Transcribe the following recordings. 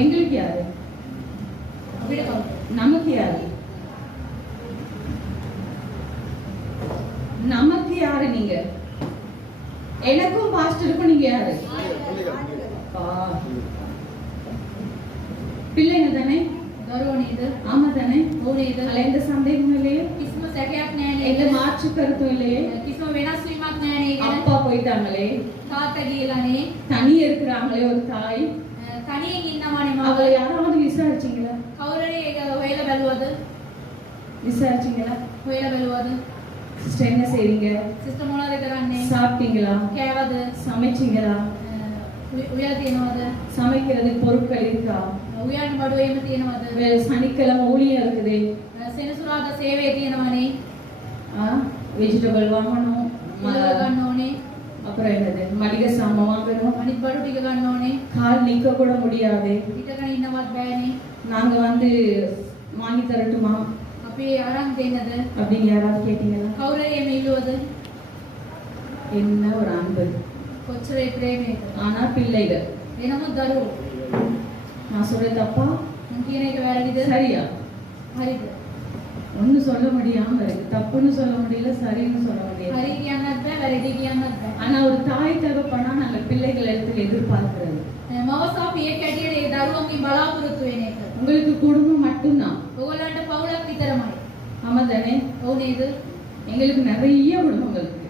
எங்களுக்கு யாரு? நமக்கு யாரு? நமக்கு யாரு? நீங்க எனக்கும் பாஸ்டருக்கும் நீங்க யாரு? பிள்ளைங்க தானே? ஆமா தானே? அதுல எந்த சந்தேகமும் இல்லையே, எந்த மாற்று கருத்தும் இல்லையே. அப்பா போயிட்டாங்களே, தனி இருக்கிறாங்களே ஒரு தாய், அவளை யாராவது விசாரிச்சீங்களா? விசாரிச்சீங்களா? சிஸ்டர் என்ன செய்றீங்க? சாப்பிட்டீங்களா? சமைச்சீங்களா? சமைக்கிறதுக்கு பொருட்கள் இருக்கா? சனிக்கிழமை ஊழியம் இருக்குது, வெஜிடபிள் வாங்கணும், அப்புறம் என்னது மளிகை சாமான் வாங்கணும், கால் நிக்க கூட முடியாது, நாங்க வந்து வாங்கி தரட்டுமா அப்படின்னு யாராவது கேட்டீங்களா? என்ன ஒரு அன்பு! ஆனா பிள்ளைகள் நான் சொல்றது தப்பா சரியா? ஒண்ணு சொல்ல முடியாம இருக்கு, தப்புன்னு சொல்ல முடியல, சரின்னு சொல்ல முடியல. ஆனா ஒரு தாய் தகப்பனா நாங்க பிள்ளைகள் இடத்துல எதிர்பார்க்கிறது, உங்களுக்கு குடும்பம் மட்டும்தான். ஆமா தானே? எங்களுக்கு நிறைய குடும்பங்கள் இருக்கு,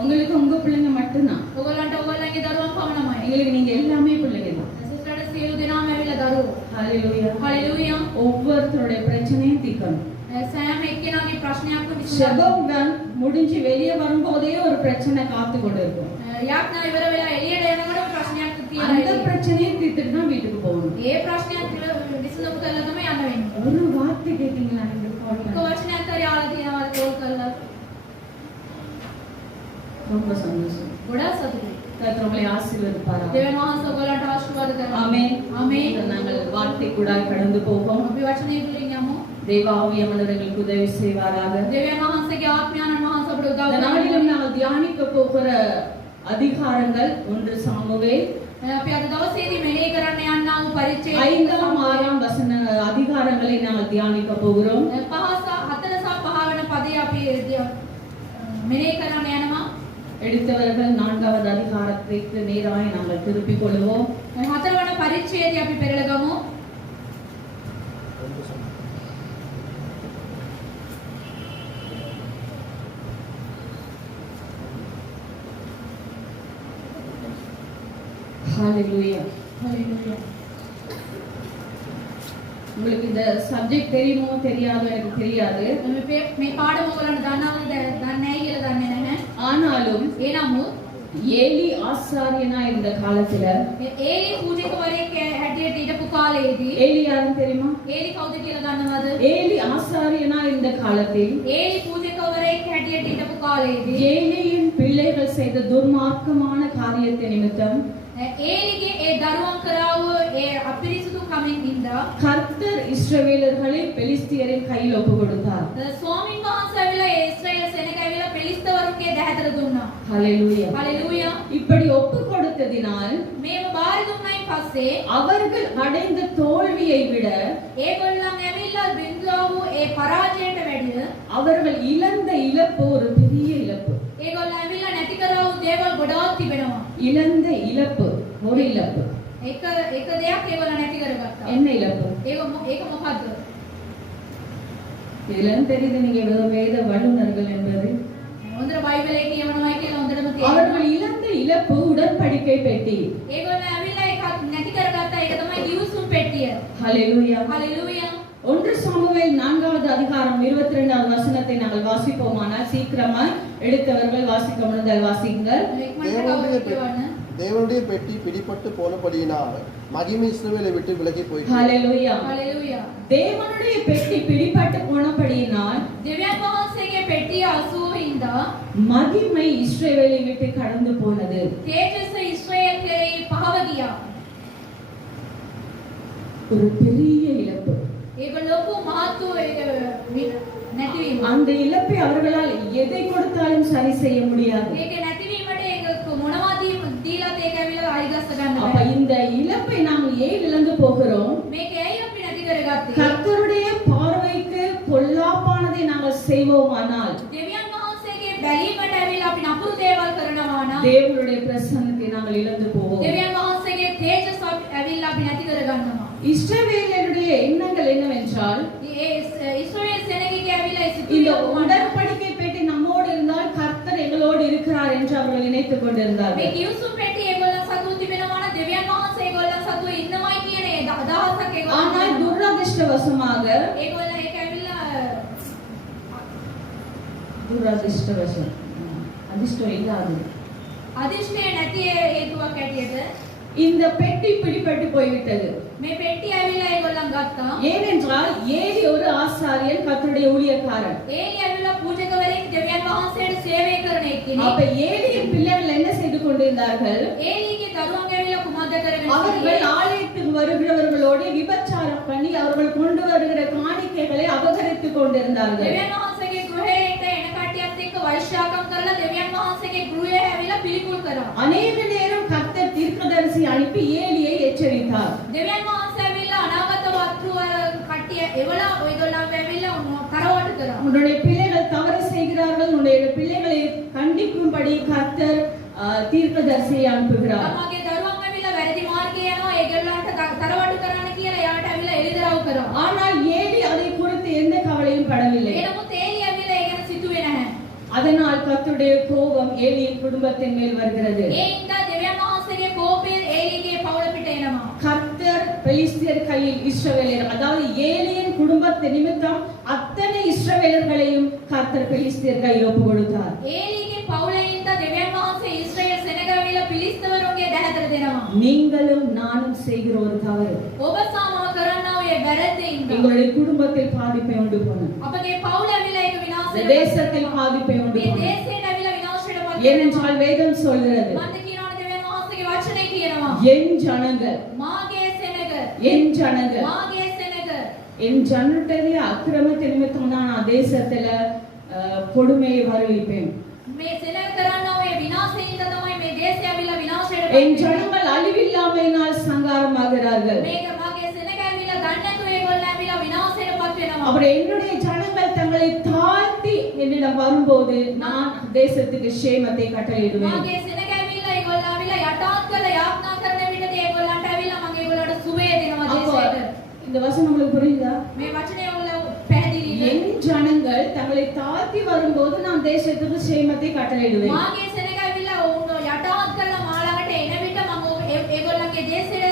உங்களுக்கு உங்க பிள்ளைங்க மட்டும்தான். எங்களுக்கு நீங்க எல்லாமே பிள்ளைங்க தான். ஒவ்வொருத்தருடைய பிரச்சனையும் தீர்க்கணும். செபம் முடிஞ்சு வெளியே வரும்போதே ஒரு பிரச்சனை காத்து கொண்டு இருக்கும், அந்த பிரச்சனையை தீர்த்துட்டு தான் வீட்டுக்கு போகணும். ஒரு வார்த்தை கேட்டீங்களா? ரொம்ப சந்தோஷம். கர்த்தர் உங்களை ஆசீர்வதிப்பாராக. ஆமென். நாங்கள் வார்த்தை கூட கடந்து போவோம். தேவ ஆவியானவர்களுக்கு உதவி செய்வாராக. நாளிலும் நாங்கள் தியானிக்க போகிற அதிகாரங்கள் 1 சாமுவேல் 5ஆம் 6ஆம் வசன அதிகாரங்களை நாங்கள் தியானிக்க போகிறோம். எடுத்தவர்கள் 4வது அதிகாரத்திற்கு நேராக நாங்கள் திருப்பிக் கொள்வோம். ஹalleluya. உங்களுக்கு இந்த சப்ஜெக்ட் தெரியுமோ தெரியாதோ எனக்கு தெரியாது. ஆனாலும் ஏலி ஆசாரியனா இருந்த காலத்துல, ஏலி யாரும் தெரியுமா? ஏலி ஆசாரியனா இருந்த காலத்தில் ஏலியின் பிள்ளைகள் செய்த துர்மார்க்கமான காரியத்தை நிமித்தம் கர்த்தர் இஸ்ரவேலர்களை பெலிஸ்தியரின் கையில் ஒப்பு கொடுத்தார். ஹalleluya. இப்படி ஒப்பு கொடுத்ததினால் அவர்கள் அடைந்த தோல்வியை விட அவர்கள் இழந்த இழப்பு ஒரு பெரிய இழப்பு. இழந்த இழப்பு ஒரு இழப்பு. என்ன இழப்பு? இதெல்லாம் தெரியுது, நீங்க வேத வல்லுநர்கள் என்பது. அவர்கள் இழந்த இழப்பு உடன்படிக்கை பெட்டி. ஹalleluya. 1 சாமுவேல் 4வது அதிகாரம் 22வது வசனத்தை நாங்கள் வாசிப்போமானால், சீக்கிரமா எடுத்தவர்கள் வாசிக்க முடிந்தால் வாசியுங்கள். தேவனுடைய பெட்டி பிடிபட்டு போனபடியினால் மகிமை இஸ்ரவேலை விட்டு விலகி போயிற்று. ஹalleluya. தேவனுடைய பெட்டி பிடிபட்டு போனபடியினால் மகிமை இஸ்ரவேலை விட்டு கடந்து போனது. ஒரு பெரிய இழப்பு. அந்த இழப்பை அவர்களால் எதை கொடுத்தாலும் சரி செய்ய முடியாது. அப்ப இந்த இழப்பு இழப்பை நாம் ஏன் இழந்து போகிறோம்? මේක ඇයි අපි නැති කරගත්තේ? கர்த்தருடைய பார்வைக்கு பொல்லாப்பானதை நாங்கள் செய்வோமானால் දෙවියන් වහන්සේගේ බැලීමට ඇවිල්ලා අපි නපුරු දේවල් කරනවා නම් தேவனுடைய பிரசன்னத்தை நாங்கள் இழந்து போவோம். දෙවියන් වහන්සේගේ තේජස ඇවිල්ලා අපි නැති කරගන්නවා. இஸ்ரவேலருடைய எண்ணங்கள் என்னவென்றால், ඉස්රායෙල් සෙනගගේ ඇවිල්ලා ඒ இந்த සිතුවිලි உடன்படிக்கை பெட்டி நம்மோடு இருந்தால் கர்த்தர் எங்களோடு இருக்கிறார் என்று அவர்கள் நினைத்துக் මේ கொண்டிருந்தார்கள். කියුසුම් පෙට්ටිය ඒගොල්ලන් සතුව තිබෙනවා නම් දෙවියන් වහන්සේ ඒගොල්ලන් සතුව ඉන්නමයි කියන ඒ අදහසක් ஆனால் ඒගොල්ලන් துரதிர்ஷ்டவசமாக ඒගොල්ලන් ඒක ඇවිල්ලා துரதிர்ஷ்டவசம் அதிர்ஷ்டம் இல்லாது අදිෂ්ඨය නැති හේතුවක් ඇටියට இந்த பெட்டி பிடிபட்டு போய்விட்டது. මේ පෙට්ටිය ඇවිල්ලා ඒගොල්ලන් ගත්තා. ஏனென்றால் ஏலி ஒரு ஆசாரியன், கர்த்தருடைய ஊழியக்காரன். ඒලි ඇවිල්ලා පූජකවරින් දෙවියන් වහන්සේට සේවය කරන அப்ப එක්කෙනෙක්. ஏலியின் பிள்ளைகள் என்ன செய்து கொண்டிருந்தார்கள்? ඒලිගේ දරුවන් ඇවිල්ලා කුමක්ද කරගෙන அவர்கள் සිටියේ? ஆலயத்துக்கு வருகிறவர்களோடு விபச்சாரம் பண்ணி அவர்கள் கொண்டு வருகிற காணிக்கைகளை அபகரித்துக் கொண்டிருந்தார்கள். දෙවියන් වහන්සේගේ ගෘහයට එන කට්ටියත් එක්ක වෛශ්‍යාකම් කරලා දෙවියන් වහන්සේගේ ගෘහය ඇවිල්ලා පිළිකුල් කරා. அநேக நேரம் கர்த்தர் தீர்க்கதரிசி அனுப்பி ஏலியை எச்சரித்தார். දෙවියන් වහන්සේ ඇවිල්ලා අනාගත වස්තු කට්ටිය එවලා ඔයගොල්ලන්ව ඇවිල්ලා තරවටු කරා. உன்னுடைய பிள்ளைகள் தவறு செய்கிறார்கள், உன்னுடைய பிள்ளைகளை கண்டிக்கும்படி கர்த்தர் தீர்க்கதரிசியை அனுப்புகிறார். තමගේ දරුවන් ඇවිල්ලා වැරදි මාර්ගයේ යනවා ඒගොල්ලන්ට තරවටු කරන්න කියලා එයාට ඇවිල්ලා එළිදරව් කරා. ஆனால் ஏலி அதை குறித்து எந்த கவலையும் படவில்லை. එනමුත් ඒලි ඇවිල්ලා ඒ ගැන සිතුවේ නැහැ. அதனால் கர்த்தருடைய கோபம் ஏலியின் குடும்பத்தின் மேல் வருகிறது. ඒ හින්දා දෙවියන් වහන්සේගේ කෝපය ඒලිගේ පවුල පිට එනවා. கர்த்தர் பெலிஸ்தியர் கையில் இஸ்ரவேலர், அதாவது ஏலியின் குடும்பத்தை நிமித்தம் அத்தனை இஸ்ரவேலர்களையும் கர்த்தர் பெலிஸ்தியர் கையில் ஒப்பு கொடுத்தார். ඒලිගේ පවුලේ හින්දා දෙවියන් වහන්සේ ඊශ්‍රායෙල් සෙනගවිලා පිලිස්තවරුන්ගේ දැහැතර දෙනවා. நீங்களும் நானும் செய்கிற ஒரு தவறு ඔබ සාමව කරන්නා ඔය වැරද්දේ හින්දා எங்களுடைய குடும்பத்தில் பாதிப்பை உண்டு பண்ணும், අපගේ පවුල ඇවිල්ලා ඒක විනාශ இந்த වෙනවා. தேசத்தில் பாதிப்பை உண்டு මේ பண்ணும். දේශයට ඇවිල්ලා විනාශයට පත් වෙනවා. ஏனென்றால் வேதம் சொல்கிறது, මන්ද කියනවානේ දෙවියන් වහන්සේගේ වචනේ කියනවා. என் ஜனங்கள், මාගේ සෙනග என் ஜனங்கள், මාගේ සෙනග என் ஜனத்துடைய அக்கிரமத்தை நிமித்தம் தான் நான் தேசத்துல கொடுமையை வருவிப்பேன். මේ සෙනග කරන්නා ඔය විනාශයෙන් හින්දා තමයි මේ දේශය ඇවිල්ලා විනාශයට என் පත් වෙන්නේ. ஜனங்கள் அழிவில்லாமையினால் சங்காரமாகிறார்கள். මේක මගේ සෙනග ඇවිල්ලා ගන්න නැතුව ඒගොල්ලෝ ඇවිල්ලා විනාශයට පත් වෙනවා. அப்புறம் என்னுடைய ஜனங்கள் தங்களை தாழ்த்தி என்னிடம் வரும்போது நான் தேசத்துக்கு சேமத்தை கட்டளையிடுவேன். මාගේ සෙනග ඇවිල්ලා ඒගොල්ලෝ ඇවිල්ලා යටාත් කරලා යාඥා කරන විදිහට ඒගොල්ලන්ට ඇවිල්ලා මම ඒගොල්ලන්ට සුවය දෙනවා அப்போ දේශයට. இந்த வசனம் உங்களுக்கு புரியுதா? මේ වචනේ ඔයගොල්ලෝ පැහැදිලිද? என் ஜனங்கள் தங்களை தாழ்த்தி வரும்போது நான் தேசத்துக்கு சேமத்தை கட்டளையிடுவேன். මාගේ සෙනග ඇවිල්ලා ඔවුන් යටාත් කරලා මා ළඟට එන විට මම ඒගොල්ලන්ගේ දේශයට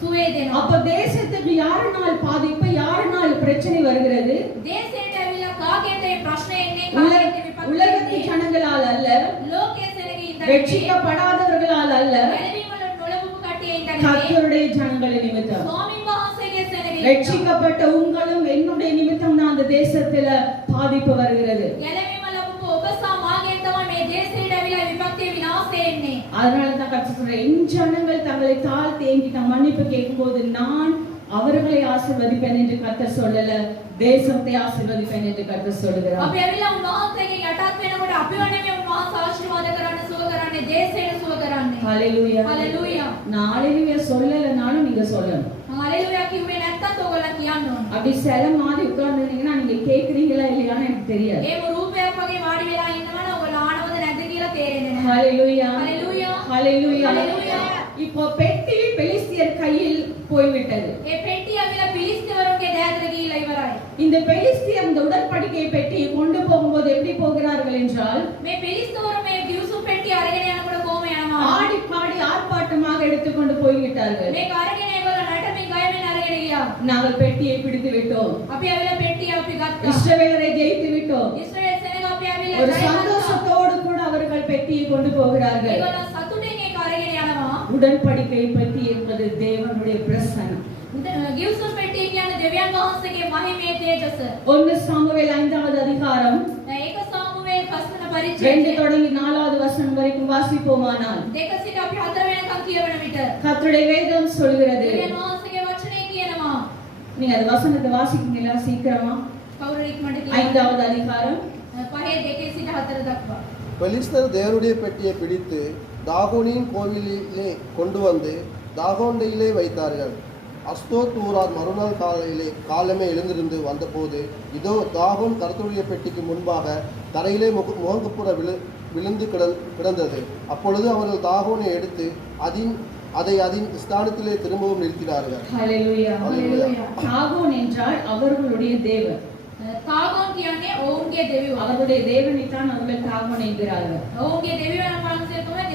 සුවය දෙනවා. அப்ப தேசத்துக்கு யாருனால் பாதிப்பு, யாருனால் பிரச்சனை வருகிறது? දේශයට ඇවිල්ලා කාගෙන්ද මේ ප්‍රශ්නේ එන්නේ? කාගෙන්ද විපත්ති உலகத்து එන්නේ? ஜனங்களால் அல்ல, ලෝකයේ සෙනගින්ද ரட்சிக்கப்படாதவர்களால் அல்ல, වැරදීමල නොලබපු කට්ටියින්ද නෙමෙයි. கர்த்தருடைய ஜனங்களின் நிமித்தம். ස්වාමීන් වහන්සේගේ සෙනගින්ද ரட்சிக்கப்பட்ட உங்களும் என்னுடைய நிமித்தம் தான் அந்த தேசத்துல பாதிப்பு வருகிறது. යැලවීම ලැබපු ඔබ සහ මාගෙන් තමයි මේ දේශයට ඇවිල්ලා විපත්ති විනාශය එන්නේ. அதனால தான் கர்த்தர் சொல்றார், என் ஜனங்கள் தங்களை தாழ்த்தி என்கிட்ட மன்னிப்பு கேட்கும்போது நான் அவர்களை ஆசீர்வதிப்பேன் என்று கர்த்தர் சொல்லல, தேசத்தை ஆசீர்வதிப்பேன் என்று கர்த்தர் சொல்கிறார். අපි ඇවිල්ලා උන්වහන්සේගේ යටත් වෙනකොට අපිව නෙමෙයි උන්වහන්සේ ආශිර්වාද කරන්න සුව කරන්නේ දේශයට සුව කරන්නේ. ஹalleluya. හalleluya. நாளைக்கு சொல்லலனாலும் நீங்க சொல்லணும். හalleluya කිව්වේ නැත්තත් ඔයගොල්ලෝ කියන්න ඕන. அப்படி சில மாதிரி உட்கார்ந்துருந்தீங்கன்னா நீங்க கேக்குறீங்களா இல்லையான்னு எனக்கு தெரியாது. එහෙම රූපයක් වගේ වාඩි වෙලා ඉන්නවනම් ඔයගොල්ලෝ ආනවද නැද්ද කියලා තේරෙන්නේ නැහැ. ஹalleluya. හalleluya. ஹalleluya. ஹalleluya. இப்போ பெட்டி பெலிஸ்தியர் கையில் போய்விட்டது. ඒ පෙට්ටිය ඇවිල්ලා පිලිස්තවරුන්ගේ දැහැතට ගිහිල්ලා ඉවරයි. இந்த பெலிஸ்தியர் இந்த உடன்படிக்கை பெட்டியை கொண்டு போகும்போது எப்படி போகிறார்கள் என்றால், මේ පිලිස්තවරු මේ කියුසුම් පෙට්ටිය අරගෙන යනකොට කොහොම යනවා? ஆடி பாடி ஆர்ப்பாட்டமாக எடுத்துக்கொண்டு போய்விட்டார்கள். මේක අරගෙන ඒගොල්ලෝ නටමින් ගයමින් අරගෙන ගියා. நாங்கள் பெட்டியை பிடித்து விட்டோம், අපි ඇවිල්ලා පෙට්ටිය අපි ගත්තා. இஸ்ரவேலரை ஜெயித்து விட்டோம். ඉස්රායෙල් සෙනග අපි ඇවිල්ලා ஒரு ජය ගත්තා. சந்தோஷத்தோடு கூட அவர்கள் பெட்டியை கொண்டு போகிறார்கள். ඒගොල්ලෝ සතුටින් ඒක අරගෙන යනවා. உடன்படிக்கை பெட்டி என்பது தேவனுடைய பிரசன்னம். ගිවිසුම් පෙට්ටිය කියන්නේ දෙවියන් වහන්සේගේ මහිමේ තේජස. 1 சாமுவேல் 5வது அதிகாரம் ඒක සාමුවේල් 5 වන 2 පරිච්ඡේදය. தொடங்கி 4வது வசனம் வரைக்கும் வாசிப்போமானால், දෙක සිට අපි 4 වෙනකම් කියවන විට கர்த்தருடைய வேதம் சொல்கிறது. දෙවියන් වහන්සේගේ වචනේ කියනවා. நீங்க அந்த வசனத்தை வாசிக்கீங்களா சீக்கிரமா? කවුරු ඉක්මනට කියනවා? 5வது அதிகாரம் 5 2 සිට 4 දක්වා. பெலிஸ்தர் தேவனுடைய பெட்டியை பிடித்து தாகோனின் கோவிலிலே கொண்டு வந்து தாகோண்டையிலே வைத்தார்கள். அஸ்தோத் ஊரார் மறுநாள் காலமே எழுந்திருந்து வந்தபோது இதோ தாகோன் கர்த்தருடைய பெட்டிக்கு முன்பாக தரையிலே முகங்குப்புற விழுந்து கிடந்தது. அப்பொழுது அவர்கள் தாகோனை எடுத்து அதை அதன் ஸ்தானத்திலே திரும்பவும் நிறுத்தினார்கள். ஹல்லேலூயா. தாகோன் என்றால் அவர்களுடைய தேவன். தாகோன் කියන්නේ ඔවුන්ගේ දෙවියෝ. அவருடைய தேவனைத்தான் அவர்கள் தாகோன் என்கிறார்கள். ඔවුන්ගේ දෙවියන් වහන්සේ තමයි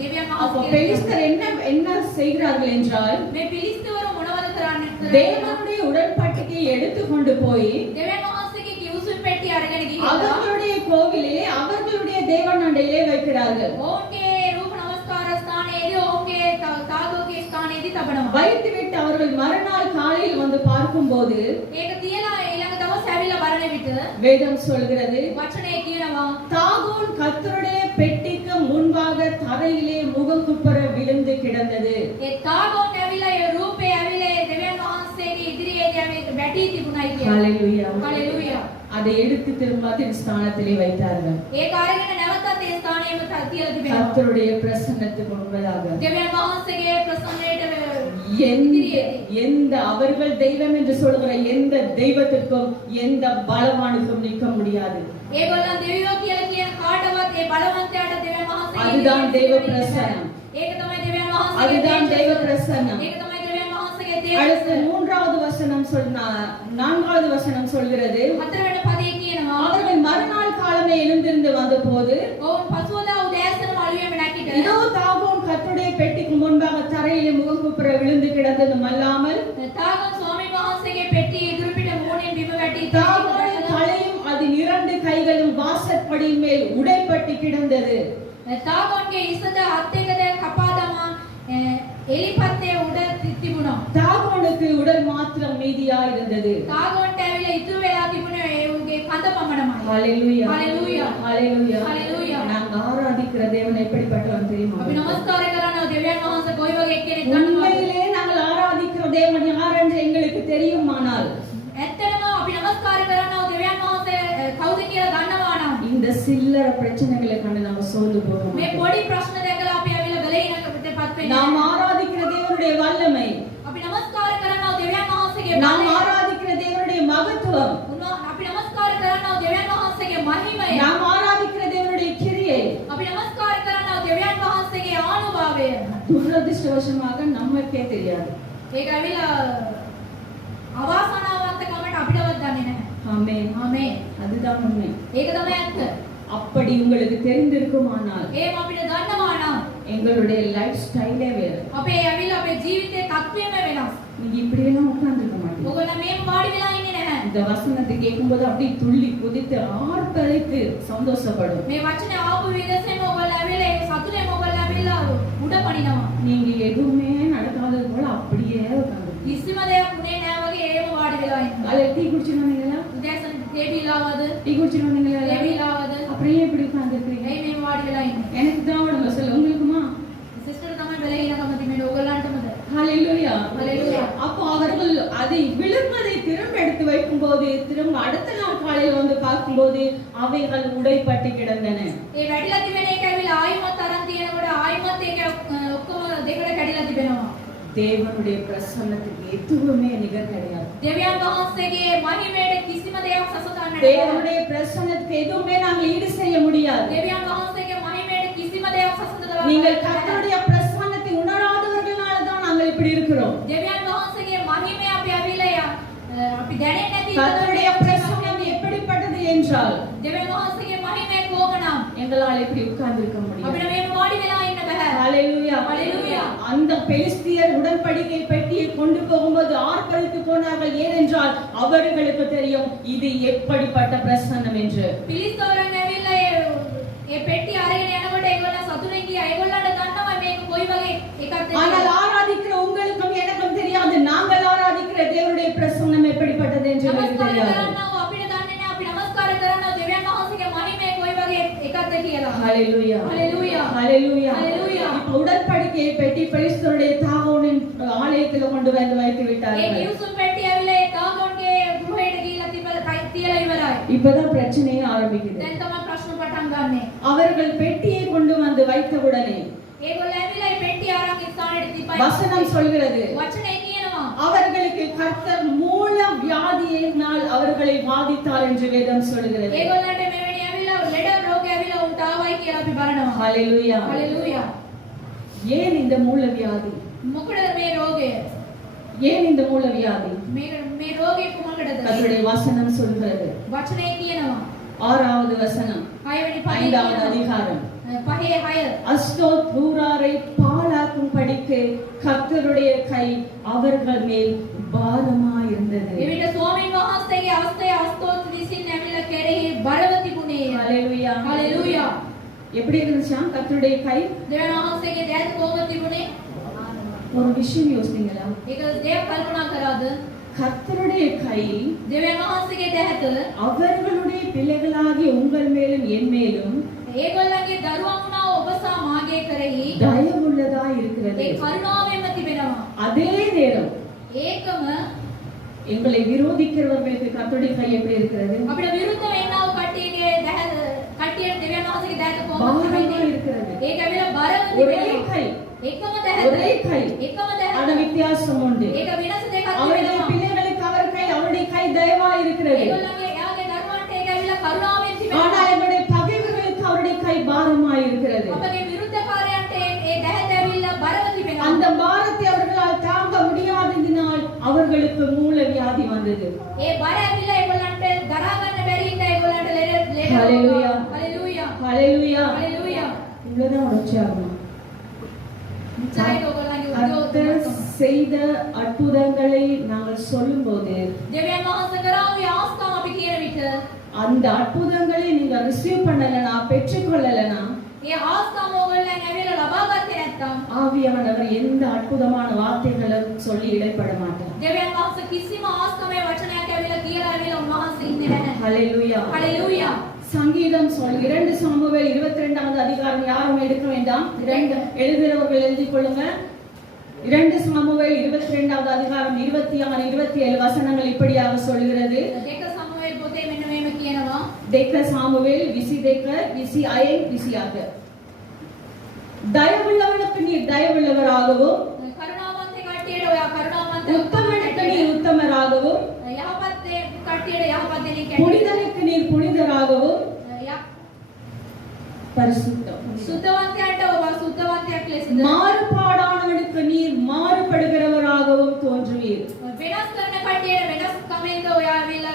දෙවියන් அப்போ වහන්සේ. பெலிஸ்தர் என்ன செய்கிறார்கள் என்றால் මේ පිලිස්තවරු මොනවද කරන්නේ? தேவனுடைய உடன்படிக்கையை எடுத்துக்கொண்டு போய் දෙවියන් වහන්සේගේ කිව්සුම් පෙට්ටිය අරගෙන ගිහිල්ලා அவர்களுடைய கோவிலிலே அவர்களுடைய தேவனண்டையிலே வைக்கிறார்கள். ඔවුන්ගේ රූප නමස්කාර ස්ථානයේදී ඔවුන්ගේ තාගෝගේ ස්ථානයේදී තබනවා. வைத்துவிட்டு அவர்கள் மறுநாள் காலையில் வந்து பார்க்கும்போது ඒක තියලා ඊළඟ දවස් ඇවිල්ලා බලන විට வேதம் சொல்கிறது වචනේ කියනවා தாகோன் கர்த்தருடைய பெட்டிக்கு முன்பாக தரையிலே முகங்குப்புற விழுந்து கிடந்தது. ඒ තාගෝන් ඇවිල්ලා ඒ රූපේ ඇවිල්ලා ඒ දෙවියන් වහන්සේගේ ඉදිරියේදී වැටි තිබුණයි කියලා. ஹல்லேலூயா. හලෙලූයා. அதை எடுத்து திரும்ப அதன் ஸ்தானத்திலே வைத்தார்கள். ඒක අරගෙන නැවතත් ඒ ස්ථානයේම තියලා තිබෙනවා. கர்த்தருடைய பிரசன்னத்துக்கு முன்பதாக දෙවියන් වහන්සේගේ ප්‍රසන්නයට எந்த அவர்கள் தெய்வம் என்று சொல்கிற எந்த தெய்வத்திற்கும் எந்த பலவானுக்கும் நிற்க முடியாது. ඒගොල්ලන් දෙවියෝ කියලා කියන කාටවත් ඒ බලවන්තයාට දෙවියන් වහන්සේ அதுதான் தெய்வ பிரசன்னம். ඒක තමයි දෙවියන් වහන්සේගේ அதுதான் தெய்வ பிரசன்னம். ඒක තමයි දෙවියන් වහන්සේගේ அடுத்து තේජස. மூன்றாவது வசனம் நான்காவது வசனம் சொல்கிறது හතරවෙනි පදේ කියනවා அவர்கள் மறுநாள் காலமே எழுந்திருந்து வந்தபோது ඔවුන් පසුවදා උදෑසන මළුවේම නැගිට இதோ தாகோன் கர்த்தருடைய பெட்டிக்கு முன்பாக தரையிலே முகங்குப்புற விழுந்து கிடந்ததும் அல்லாமல் තාගොන් ස්වාමීන් වහන්සේගේ පෙට්ටිය ඉදිරි පිට මූණෙන් බිම වැටි தாகோனின் தலையும் அதன் இரண்டு கைகளும் வாசற்படியின் மேல் உடைப்பட்டு கிடந்தது. තාගොන්ගේ ඉසද අත් දෙකද කපා දමා එලිපත්තේ උඩ තිබුණා. தாகோனுக்கு உடல் மாத்திரம் மீதியா இருந்தது. තාගොන්ට ඇවිල්ලා ඉතුරු වෙලා තිබුණේ ඒ උගේ කඳ පමණමයි. ஹல்லேலூயா. ஹல்லேலூயா. ஹல்லேலூயா. ஹல்லேலூயா. நாங்க ஆராதிக்கிற தேவன் எப்படிப்பட்டவன் தெரியுமா? අපි නමස්කාර කරනවා දෙවියන් වහන්සේ කොයි වගේ කෙනෙක් ගන්නවද? உண்மையிலே நாங்கள் ஆராதிக்கிற தேவன் யார் என்று எங்களுக்கு தெரியுமானால் ඇත්තටම අපි නමස්කාර කරනවා දෙවියන් වහන්සේ කවුද කියලා දන්නවා නම් இந்த சில்லற பிரச்சனைகளை கண்டு நம்ம சோர்ந்து போக මේ மாட்டோம். පොඩි ප්‍රශ්න දැකලා අපි ඇවිල්ලා ගලේනකටපත් වෙන්නේ. நாம் ஆராதிக்கிற தேவனுடைய வல்லமை, අපි නමස්කාර කරනවා දෙවියන් වහන්සේගේ நாம் බලය. ஆராதிக்கிற தேவனுடைய மகத்துவம், අපි නමස්කාර කරනවා දෙවියන් වහන්සේගේ මහිමය. நாம் ஆராதிக்கிற தேவனுடைய கிரியை අපි නමස්කාර කරනවා දෙවියන් වහන්සේගේ ආනුභාවය. துரதிர்ஷ்டவசமாக நமக்கே தெரியாது. ඒක ඇවිල්ලා අවාසනාවන්තකමට අපිටවත් දන්නේ නැහැ. ஆமென். ආමේන්. அதுதான் உண்மை. ඒක තමයි ඇත්ත. அப்படி உங்களுக்கு தெரிந்திருக்குமானால் ඒම අපිට දන්නවා නම් எங்களுடைய லைஃப் ஸ்டைலே வேறு. අපේ ඇවිල්ලා අපේ ජීවිතේ තත්ත්වයම වෙනස්. நீங்க இப்படி எல்லாம் உட்கார்ந்துருக்க மாட்டீங்க. ඔයගොල්ලෝ මේම වාඩි වෙලා ඉන්නේ නැහැ. இந்த வசனத்தை கேட்கும்போது அப்படியே துள்ளி குதித்து ஆர்ப்பரித்து சந்தோஷப்படும். මේ වචනේ ආපු විදසෙම ඔයගොල්ලෝ ඇවිල්ලා ඒ සතුටෙන් ඔයගොල්ලෝ ඇවිල්ලා උඩ පනිනවා. நீங்க எதுவுமே நடக்காதது போல அப்படியே உட்கார்ந்து. කිසිම දෙයක් උනේ නැහැ වගේ ඒම වාඩි වෙලා ඉන්නවා. காலையில டீ குடிச்சிட்டு வந்தீங்களா? උදෑසන තේබිලාවද? டீ குடிச்சிட்டு வந்தீங்களா? තේබිලාවද? அப்படியே இப்படி உட்கார்ந்துருக்கீங்க. ඇයි මේ වාඩි වෙලා ඉන්නේ? எனக்கு தான் உடம்பு சொல்ல உங்களுக்குமா? සිස්ටර් තමයි බැලේනකම තිබෙන්නේ ඔයගොල්ලන්ටමද? ஹalleluya. ஹalleluya. அப்போ அவர்கள் அதை விழுந்ததை திரும்ப எடுத்து வைக்கும்போது திரும்ப அடுத்த நாள் காலையில் வந்து பார்க்கும்போது அவைகள் உடைப்பட்டு கிடந்தன. ඒ වැඩිලා තිබෙන එක ඇවිල්ලා ආයිමත් අරන් තියෙනකොට ආයිමත් ඒක ඔක්කොම දෙකට කැඩිලා තිබෙනවා. தேவனுடைய பிரசன்னத்துக்கு எதுவுமே நிகர் கிடையாது. දෙවියන් වහන්සේගේ මහිමයට කිසිම දෙයක් සසඳන්න බෑ. தேவனுடைய பிரசன்னத்துக்கு எதுவுமே நாங்கள் ஈடு செய்ய முடியாது. දෙවියන් වහන්සේගේ මහිමයට කිසිම දෙයක් සසඳලා நீங்கள் கர்த்தருடைய பிரசன்னத்தை உணராதவர்களால தான் நாங்கள் இப்படி இருக்கிறோம். දෙවියන් වහන්සේගේ මහිමය අපි ඇවිල්ලා අපි දැනෙන්නේ නැති கர்த்தருடைய பிரசன்னம் எப்படிப்பட்டது என்றால் දෙවියන් වහන්සේගේ මහිමය කොහොමනම් எங்களால் இப்படி உட்கார்ந்து இருக்க முடியாது. අපිට මේ වාඩි වෙලා ඉන්න බෑ. ஹalleluya. ஹalleluya. அந்த பெலிஸ்தியர் உடன்படிக்கை பெட்டியை கொண்டு போகும்போது ஆர்ப்பரித்து போனார்கள். ஏனென்றால் அவர்களுக்கு தெரியும் இது எப்படிப்பட்ட பிரசன்னம் என்று. පිලිස්තෝරන් ඇවිල්ලා ඒ පෙට්ටිය අරගෙන යනකොට ඒගොල්ලෝ සතුටින් ගියා. ඒගොල්ලන්ට දන්නවා මේක කොයි වගේ එකක්ද ஆனால் කියලා. ஆராதிக்கிற உங்களுக்கும் எனக்கும் தெரியாது நாங்கள் ஆராதிக்கிற தேவனுடைய பிரசன்னம் எப்படிப்பட்டது என்று எனக்கு නමස්කාර தெரியாது. කරනවා අපිට දන්නේ නැහැ. අපි නමස්කාර කරනවා දෙවියන් වහන්සේගේ මහිමය කොයි වගේ එකක්ද කියලා. ஹalleluya. ஹalleluya. ஹalleluya. ஹalleluya. இப்ப உடன்படிக்கையை பெட்டி பெலிஸ்தருடைய தாகோனின் ஆலயத்தில் கொண்டு வந்து வைத்து ඒ விட்டார்கள். නිව්සුම් පෙට්ටිය ඇවිල්ලා ඒ තාගොන්ගේ ගෘහයට ගිහිල්ලා තියලා ඉවරයි. இப்பதான் பிரச்சனையே ஆரம்பிக்குது. දැන් තමයි ප්‍රශ්න පටන් ගන්නෙ. அவர்கள் பெட்டியை கொண்டு வந்து வைத்தவுடனே ඒගොල්ලෝ ඇවිල්ලා මේ පෙට්ටිය අරන් ස්ථානෙට තිබ්බයි. வசனம் சொல்கிறது වචනේ කියනවා. அவர்களுக்கு கர்த்தர் மூல வியாதியினால் அவர்களை வாதித்தார் என்று வேதம் சொல்கிறது. ඒගොල්ලන්ට මෙවැනි ඇවිල්ලා ලෙඩ රෝගය ඇවිල්ලා උන්ට ආවයි කියලා අපි බලනවා. ஹalleluya. හලෙලූයා. ஏன் இந்த மூல வியாதி? මොකද මේ රෝගය? ஏன் இந்த மூல வியாதி? මේ රෝගේ කුමකටද? கர்த்தருடைய வசனம் சொல்கிறது. වචනේ කියනවා. 6வது வசனம் 6 වෙනි 5வது அதிகாரம். 5 அஸ்தோத் ஊராரை பாழாக்கும் படிக்கு கர்த்தருடைய கை அவர்கள் மேல் பாரமாய் இருந்தது. එවිට ස්වාමීන් වහන්සේගේ අවස්ථය අස්තෝත් විසින් ඇවිල්ලා කෙරෙහි බලව තිබුණේ. ஹalleluya. හලෙලූයා. எப்படி இருந்துச்சா கர்த்தருடைய கை? දෙවියන් වහන්සේගේ දෑත කොහොමද තිබුණේ? ஒரு விஷயம் யோசிங்களா? ඒක දෙයක් කල්පනා කරාද? கர்த்தருடைய கை දෙවියන් වහන්සේගේ දෑත அவர்களுடைய பிள்ளைகளாகிய உங்கள் மேலும் என் மேலும் ඒගොල්ලන්ගේ දරුවන් වුණා ඔබ සහ මාගේ කෙරෙහි தயவுள்ளதா இருக்கிறது. ඒ කරුණාවෙන්ම තිබෙනවා. அதே நேரம் ඒකම எங்களை விரோதிக்கிறவர்களுக்கு கர்த்தருடைய கை எப்படி இருக்கிறது? අපිට විරුද්ධ වෙන්නව කට්ටියගේ කට්ටියට දෙවියන් වහන්සේගේ දෑත කොහොමද பாரமா තිබෙන්නේ? இருக்கிறது. ඒක ඇවිල්ලා බරව ஒரே තිබෙනවා. கை, එකම ஒரே දෑත. கை. එකම ஆனா දෑත. வித்தியாசம் உண்டு. ඒක වෙනස දෙකක් அவருடைய තිබෙනවා. பிள்ளைகளுக்கு அவர் கை, அவருடைய கை தயவா இருக்கிறது. ඒගොල්ලන්ගේ එයාගේ දරුවන්ට ඒක ඇවිල්ලා කරුණාවෙන් ஆனா තිබෙනවා. என்னுடைய பகைவர்களுக்கு அவருடைய கை பாரமா இருக்கிறது. අපගේ විරුද්ධකාරයන්ට ඒ දෑත ඇවිල්ලා බරව තිබෙනවා. அந்த பாரத்தை அவர்களால் தாங்க முடியாததினால் அவர்களுக்கு மூல வியாதி வந்தது. ඒ බර ඇවිල්ලා ඒගොල්ලන්ට දරා ගන්න බැරි හින්දා ඒගොල්ලන්ට ලෙඩ හලෙලූයා. හලෙලූයා. ஹalleluya. හලෙලූයා. இவ்வளவுதான் உணர்ச்சியாகும். මෙච්චරයි ඒගොල්ලන්ගේ கர்த்தர் උද්‍යෝගය. செய்த அற்புதங்களை நாங்கள் சொல்லும்போது දෙවියන් වහන්සේ කරා වූ ආස්ථාව අපි කියන විට அந்த அற்புதங்களை நீங்க ரிசீவ் பண்ணலனா பெற்றுக்கொள்ளலனா ඒ ආස්ථාව ඕගොල්ලන් ඇවිල්ලා ලබා ගත්තේ නැත්නම් ஆவியானவர் எந்த அற்புதமான வார்த்தைகளும் சொல்லி இடைப்பட மாட்டார். දෙවියන් වහන්සේ කිසිම ආස්ථාවේ වචනයක් ඇවිල්ලා කියලා ඇවිල්ලා උන්වහන්සේ ඉන්නේ නැහැ. ஹalleluya. හලෙලූයා. சங்கீதம் சொல் 2 சாமுவேல் 22வது அதிகாரம் யாரும் எடுக்க வேண்டாம். எழுதுகிறவர்கள் எழுதிக் கொள்ளுங்க. 2 சாமுவேல் 22வது அதிகாரம் 26 27 வசனங்கள் இப்படியாக சொல்கிறது. දෙක සමුවේල් පොතේ මෙන්න මේම කියනවා. දෙක சாமுவேல் 22 26 தயவுள்ளவனுக்கு நீர் தயவுள்ளவராகவும் කරුණාවන්ත කට්ටියට ඔයා කරුණාවන්ත உத்தமனுக்கு நீர் உத்தமராகவும் යහපත් කට්ටියට යහපත් දෙනෙක් புனிதனுக்கு நீர் புனிதராகவும் பரிசுத்தம் සුද්ධවන්තයන්ට ඔබ සුද්ධවන්තයෙක් ලෙසද மாறுபாடானவனுக்கு நீர் மாறுபடுகிறவராகவும் தோன்றுவீர். වෙනස් කරන කට්ටියට වෙනස් කමෙන්ද ඔයා ඇවිල්ලා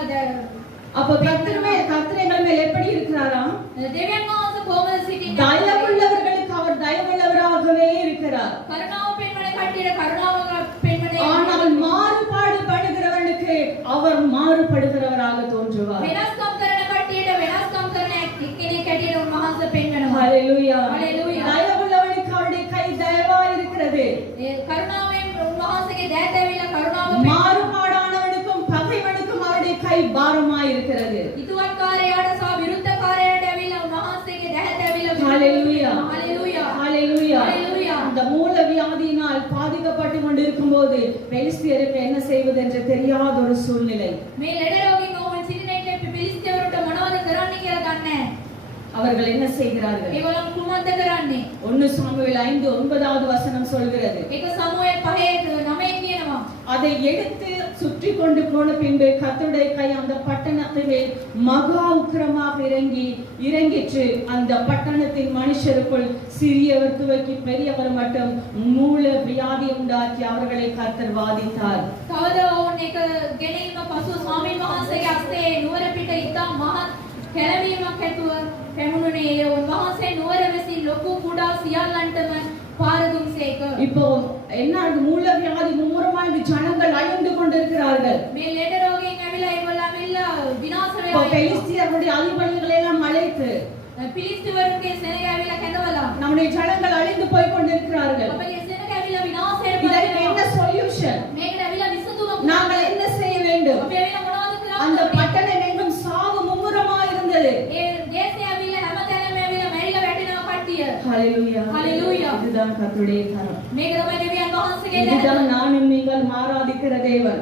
அப்ப கர்த்தர்கள் மேல் எப்படி இருக்கிறாராம்? දෙවියන් වහන්සේ කොහොමද සිටින්නේ? தயவுள்ளவர்களுக்கு அவர் தயவுள்ளவராகவே இருக்கிறார். කරුණාව පෙන්වන කට්ටියට කරුණාව පෙන්වන ஆனால் மாறுபாடுபடுகிறவனுக்கு அவர் மாறுபடுகிறவராக தோன்றுவார். වෙනස්කම් කරන කට්ටියට වෙනස්කම් කරන එක්කෙනෙක් කැටියට උන්වහන්සේ පෙන්වනවා. ஹalleluya. ஹalleluya. தயவுள்ளவனுக்கு அவருடைய கை தயவா இருக்கிறது. ඒ කරුණාවෙන් උන්වහන්සේගේ දෑත ඇවිල්ලා කරුණාව மாறுபாடானவனுக்கும் பகைவனுக்கும் அவருடைய கை பாரமாய் இருக்கிறது. ඉතුවත්කාරයාට සහ විරුද්ධකාරයාට ඇවිල්ලා උන්වහන්සේගේ දෑත ඇවිල්ලා ஹalleluya. හalleluya. ஹalleluya. ஹalleluya. இந்த மூல வியாதியினால் பாதிக்கப்பட்டு கொண்டிருக்கும் போது பெலிஸ்தியருக்கு என்ன செய்வது என்று தெரியாத ஒரு சூழ்நிலை. මේ ලෙඩ රෝගීන් ඔවුන් සිටින එක පිලිස්තියවරුන්ට මොනවද කරන්න කියලා දන්නේ නැහැ. அவர்கள் என்ன செய்கிறார்கள்? ඒගොල්ලෝ කුමක්ද කරන්නේ? 1 சாமுவேல் 5:9வது வசனம் சொல்கிறது. ඒක සමුவேල් 5:9 කියනවා. அதை எடுத்து சுற்றி கொண்டு போன பின்பு கர்த்தருடைய கை அந்த பட்டணத்தின் மேல் மகா உக்கிரமாக இறங்கிற்று. அந்த பட்டணத்தின் மனுஷருக்குள் சிறியவர் துவக்கி பெரியவர் மட்டும் மூல வியாதி உண்டாக்கி அவர்களை கர்த்தர் வாதித்தார். තවද ඔවුන් එක ගෙනීම පසු ස්වාමීන් වහන්සේගේ හස්තේ නුවර පිට ඉතා මහත් කැළවීමක් ඇතුව පැමුණුනේ. උන්වහන්සේ නුවර විසින් ලොකු කුඩා සියල්ලන්ටම පාර දුන්සේක. இப்போ என்ன மூல வியாதி மும்முரமா இந்த ஜனங்கள் அழிந்து கொண்டிருக்கிறார்கள். මේ ලෙඩ රෝගීන් ඇවිල්ලා ඒගොල්ලෝ ඇවිල්ලා විනාශ இப்போ වෙලා பெலிஸ்தியருடைய அதிபதிகளை எல்லாம் அழைத்து පිලිස්තිවරුන්ගේ සෙනග ඇවිල්ලා කැඳවලා நம்முடைய ஜனங்கள் அழிந்து போய் கொண்டிருக்கிறார்கள். අපගේ සෙනග ඇවිල්ලා විනාශයට இதற்கு පත් என்ன වෙනවා. சொல்யூஷன்? මේකට ඇවිල්ලා විසඳුමක් நாங்கள் என்ன செய்ய வேண்டும்? අපි ඇවිල්ලා මොනවද அந்த කරන්නේ? பட்டணம் எங்கும் சாவு மும்முரமா இருந்தது. ඒ දේශය ඇවිල්ලා හැමතැනම ඇවිල්ලා මැරිලා වැටෙනවා කට්ටිය. ஹalleluya. ஹalleluya. இதுதான் கர்த்தருடைய கரம். මේක තමයි දෙවියන් වහන්සේගේ இதுதான் දෑත. நானும் நீங்கள் ஆராதிக்கிற தேவன்.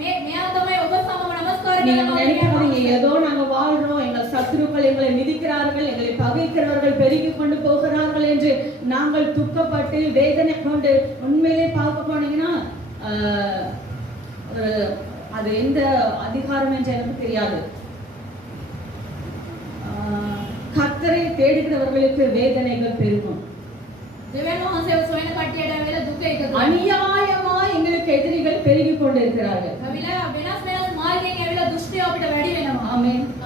මෙයා තමයි ඔබ සමම නමස්කාර நீங்க කරනවා. நினைக்காதீங்க ஏதோ நாங்க வாழ்றோம் எங்க சத்து சத்துருக்கள் எங்களை மிதிக்கிறார்கள், எங்களை பகைக்கிறவர்கள் பெருகிக் கொண்டு போகிறார்கள் என்று நாங்கள் துக்கப்பட்டு வேதனை கொண்டு உண்மையிலே பார்க்க போனீங்கன்னா அது எந்த அதிகாரம் என்று எனக்கு தெரியாது. கர்த்தரை தேடுகிறவர்களுக்கு வேதனைகள் பெருகும். அநியாயமா எங்களுக்கு எதிரிகள் பெருகிக் கொண்டிருக்கிறார்கள்.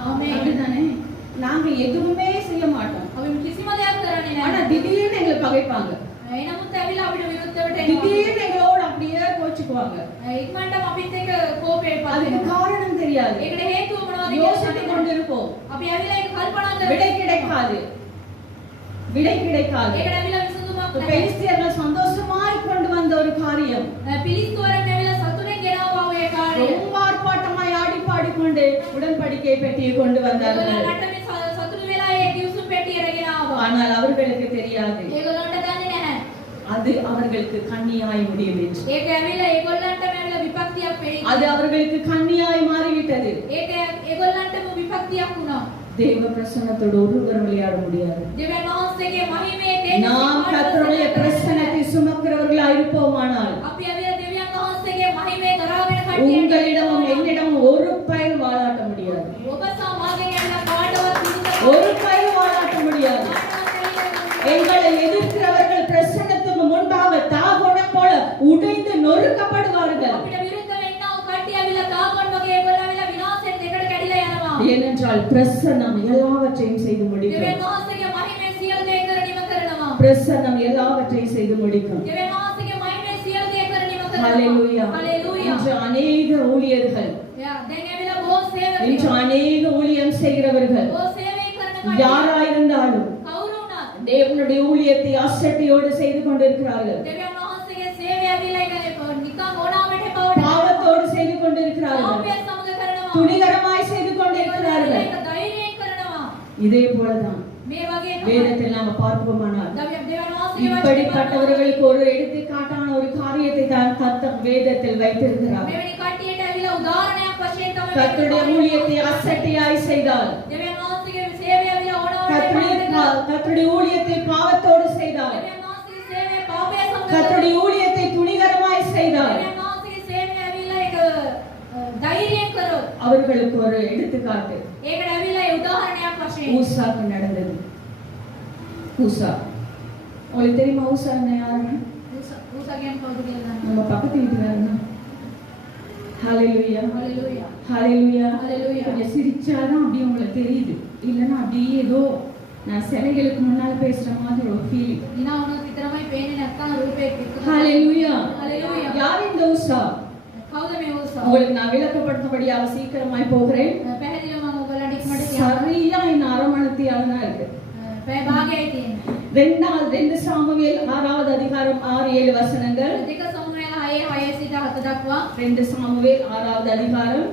அப்படிதானே? நாங்க எதுவுமே செய்ய மாட்டோம், ஆனா திடீர்னு எங்களை பகைப்பாங்க, திடீர்னு எங்களோட அப்படியே கோச்சுக்குவாங்க. அதுக்கு காரணம் தெரியாது, யோசித்துக் கொண்டிருப்போம், விடை கிடைக்காது. பெலிஸ்தியர்கள் சந்தோஷமாய் கொண்டு வந்த ஒரு காரியம், ரொம்ப ஆர்ப்பாட்டமாய் ஆடி பாடிக்கொண்டு உடன்படிக்கை பெட்டியை கொண்டு வந்தார்கள். ஆனால் அவர்களுக்கு தெரியாது அது அவர்களுக்கு கண்ணியாய் முடியும் என்று. அது அவர்களுக்கு கண்ணியாய் மாறிவிட்டது. தேவ பிரசன்னத்தோடு ஒருவர் விளையாட முடியாது. நாம் கர்த்தருடைய பிரசன்னத்தை சுமக்கிறவர்களாய் இருப்போமானால் உங்களிடமும் என்னிடமும் ஒரு பயில் வாழாட்ட முடியாது, ஒரு பயில் வாழாட்ட முடியாது. எங்களை எதிர்க்கிறவர்கள் பிரசன்னத்துக்கு முன்பாக தாகோனம் போல உடைந்து நொறுக்கப்படுவார்கள். ஏனென்றால் பிரசன்னம் எல்லாவற்றையும் செய்து முடிக்கும். பிரசன்னம் எல்லாவற்றையும் செய்து முடிக்கும். ஹல்லேலூயா. இன்று அநேக ஊழியர்கள், இன்று அநேக ஊழியம் செய்கிறவர்கள் யாராயிருந்தாலும் தேவனுடைய ஊழியத்தை அசட்டையோடு செய்து கொண்டிருக்கிறார்கள், பாவத்தோடு செய்து கொண்டிருக்கிறார்கள், துணிகரமாய் செய்து கொண்டிருக்கிறார்கள். இதே போலதான் வேதத்தில் நாம பார்ப்போமானால் இப்படிப்பட்டவர்களுக்கு ஒரு எடுத்துக்காட்டான ஒரு காரியத்தை தான் கர்த்தர் வேதத்தில் வைத்திருக்கிறார். கர்த்தருடைய ஊழியத்தை அசட்டையாய் செய்தால், கர்த்தருடைய ஊழியத்தை பாவத்தோடு செய்தால், கர்த்தருடைய ஊழியத்தை துணிகரமாய் செய்தால் அவர்களுக்கு ஒரு எடுத்துக்காட்டு ஊசாக்கு நடந்தது. ஊசா, உங்களுக்கு தெரியுமா ஊசா யாருன்னு? நம்ம பக்கத்து வீட்டுக்காரங்க. ஹல்லேலூயா, ஹல்லேலூயா, ஹல்லேலூயா, ஹல்லேலூயா. கொஞ்சம் சிரிச்சாதான் அப்படியே உங்களுக்கு தெரியுது, இல்லைன்னா அப்படியே ஏதோ நான் சிலைகளுக்கு முன்னால பேசுற மாதிரி ஒரு ஃபீலிங். ஹல்லேலூயா, ஹல்லேலூயா. யார் இந்த ஊசா? உங்களுக்கு நான் விளக்கப்படுத்தபடியாக சீக்கிரமாய் போகிறேன். சரியா இந்த அரமணத்தியால இருக்கு. 2 சாமுவேல் 6வது அதிகாரம் 6-7 வசனங்கள். 2 சாமுவேல் 6வது அதிகாரம்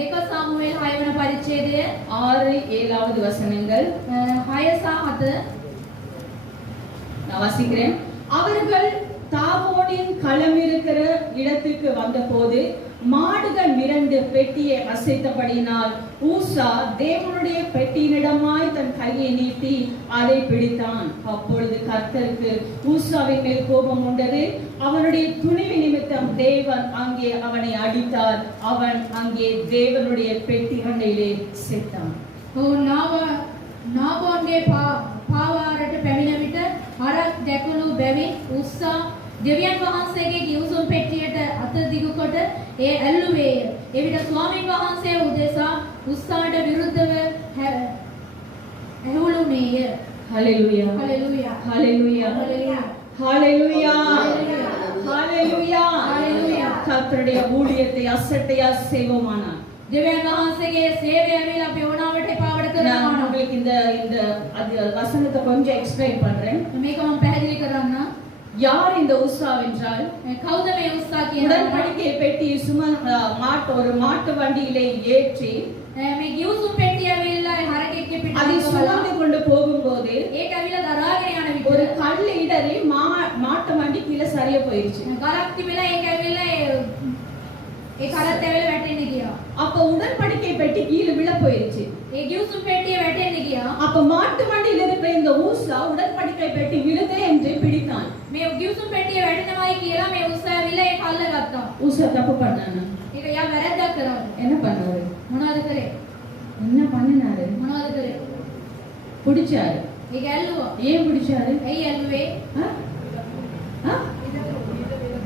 2 சாமுவேல் 6 වන පරිච්ඡේදය 6-7வது வசனங்கள். 6-7 நான் வாசிக்கிறேன். அவர்கள் தாபோனின் களம் இருக்கிற இடத்துக்கு வந்தபோது மாடுகள் 2 பெட்டியை அசைத்தபடியினால் ஊசா தேவனுடைய பெட்டியினிடமாய் தன் கையை நீட்டி அதை பிடித்தான். அப்பொழுது கர்த்தருக்கு ஊசாவின் மேல் கோபம் உண்டது. அவனுடைய துணிவு நிமித்தம் தேவன் அங்கே அவனை அடித்தார். அவன் அங்கே தேவனுடைய பெட்டி அண்டையிலே செத்தான். නාබෝන්ගේ පාවාරට පැමිණ විට හරක් දැකුණු බැවින් උස්සා දෙවියන් වහන්සේගේ ගිවිසුම් පෙට්ටියට අත දිගු කොට ඒ ඇල්ලුවේය. එවිට ස්වාමීන් වහන්සේ උදෙසා උස්සාට විරුද්ධව ඇහුළුනේය. ஹல்லேலூயா, ஹல்லேலூயா, ஹல்லேலூயா, ஹல்லேலூயா, ஹல்லேலூயா, ஹல்லேலூயா. கர்த்தருடைய ஊழியத்தை அசட்டையா செய்வோமானால் දෙවියන් වහන්සේගේ සේවය ඇවිල්ලා අපි ඕනාවට එපාවට කරනවා. உங்களுக்கு இந்த வசனத்தை கொஞ்சம் எக்ஸ்பிளைன் பண்றேன். මේක මම පැහැදිලි කරන්න. யார் இந்த ஊசா என்றால் කවුද මේ උස්සා කියන உடன்படிக்கை பெட்டி ஒரு மாட்டு வண்டியிலே ஏற்றி මේ ගිවිසුම් පෙට්ටිය ඇවිල්ලා හරකෙක්ගේ පිටට அதை சுமந்து கொண்டு போகும்போது ඒක ඇවිල්ලා දරාගෙන යන විට ஒரு கல் இடறி மாட்டு வண்டி கீழே சரியா போயிடுச்சு. ගලක් තිබිලා ඒක ඇවිල්ලා ඒ කරත් ඇවිල්ලා වැටෙන්න ගියා. அப்ப உடன்படிக்கை பெட்டி கீழே விழ போயிடுச்சு. ඒ ගිවිසුම් පෙට්ටිය වැටෙන්න ගියා. அப்ப மாட்டு வண்டியில் இருக்கிற இந்த ஊசா உடன்படிக்கை பெட்டி விழுதே என்று பிடித்தான். මේ ගිවිසුම් පෙට්ටිය වැටෙනවායි කියලා මේ උස්සාවිල ඒක අල්ලගත්තා. ஊசா தப்பு பண்ணானா? ඒක යා වැරද්දක් කරා. என்ன பண்ணாரு? මොනවද කරේ? என்ன பண்ணினாரு? මොනවද කරේ? பிடிச்சாரு. ඒක ඇල්ලුවා. ஏன் பிடிச்சாரு? ඇයි ඇල්ලුවේ?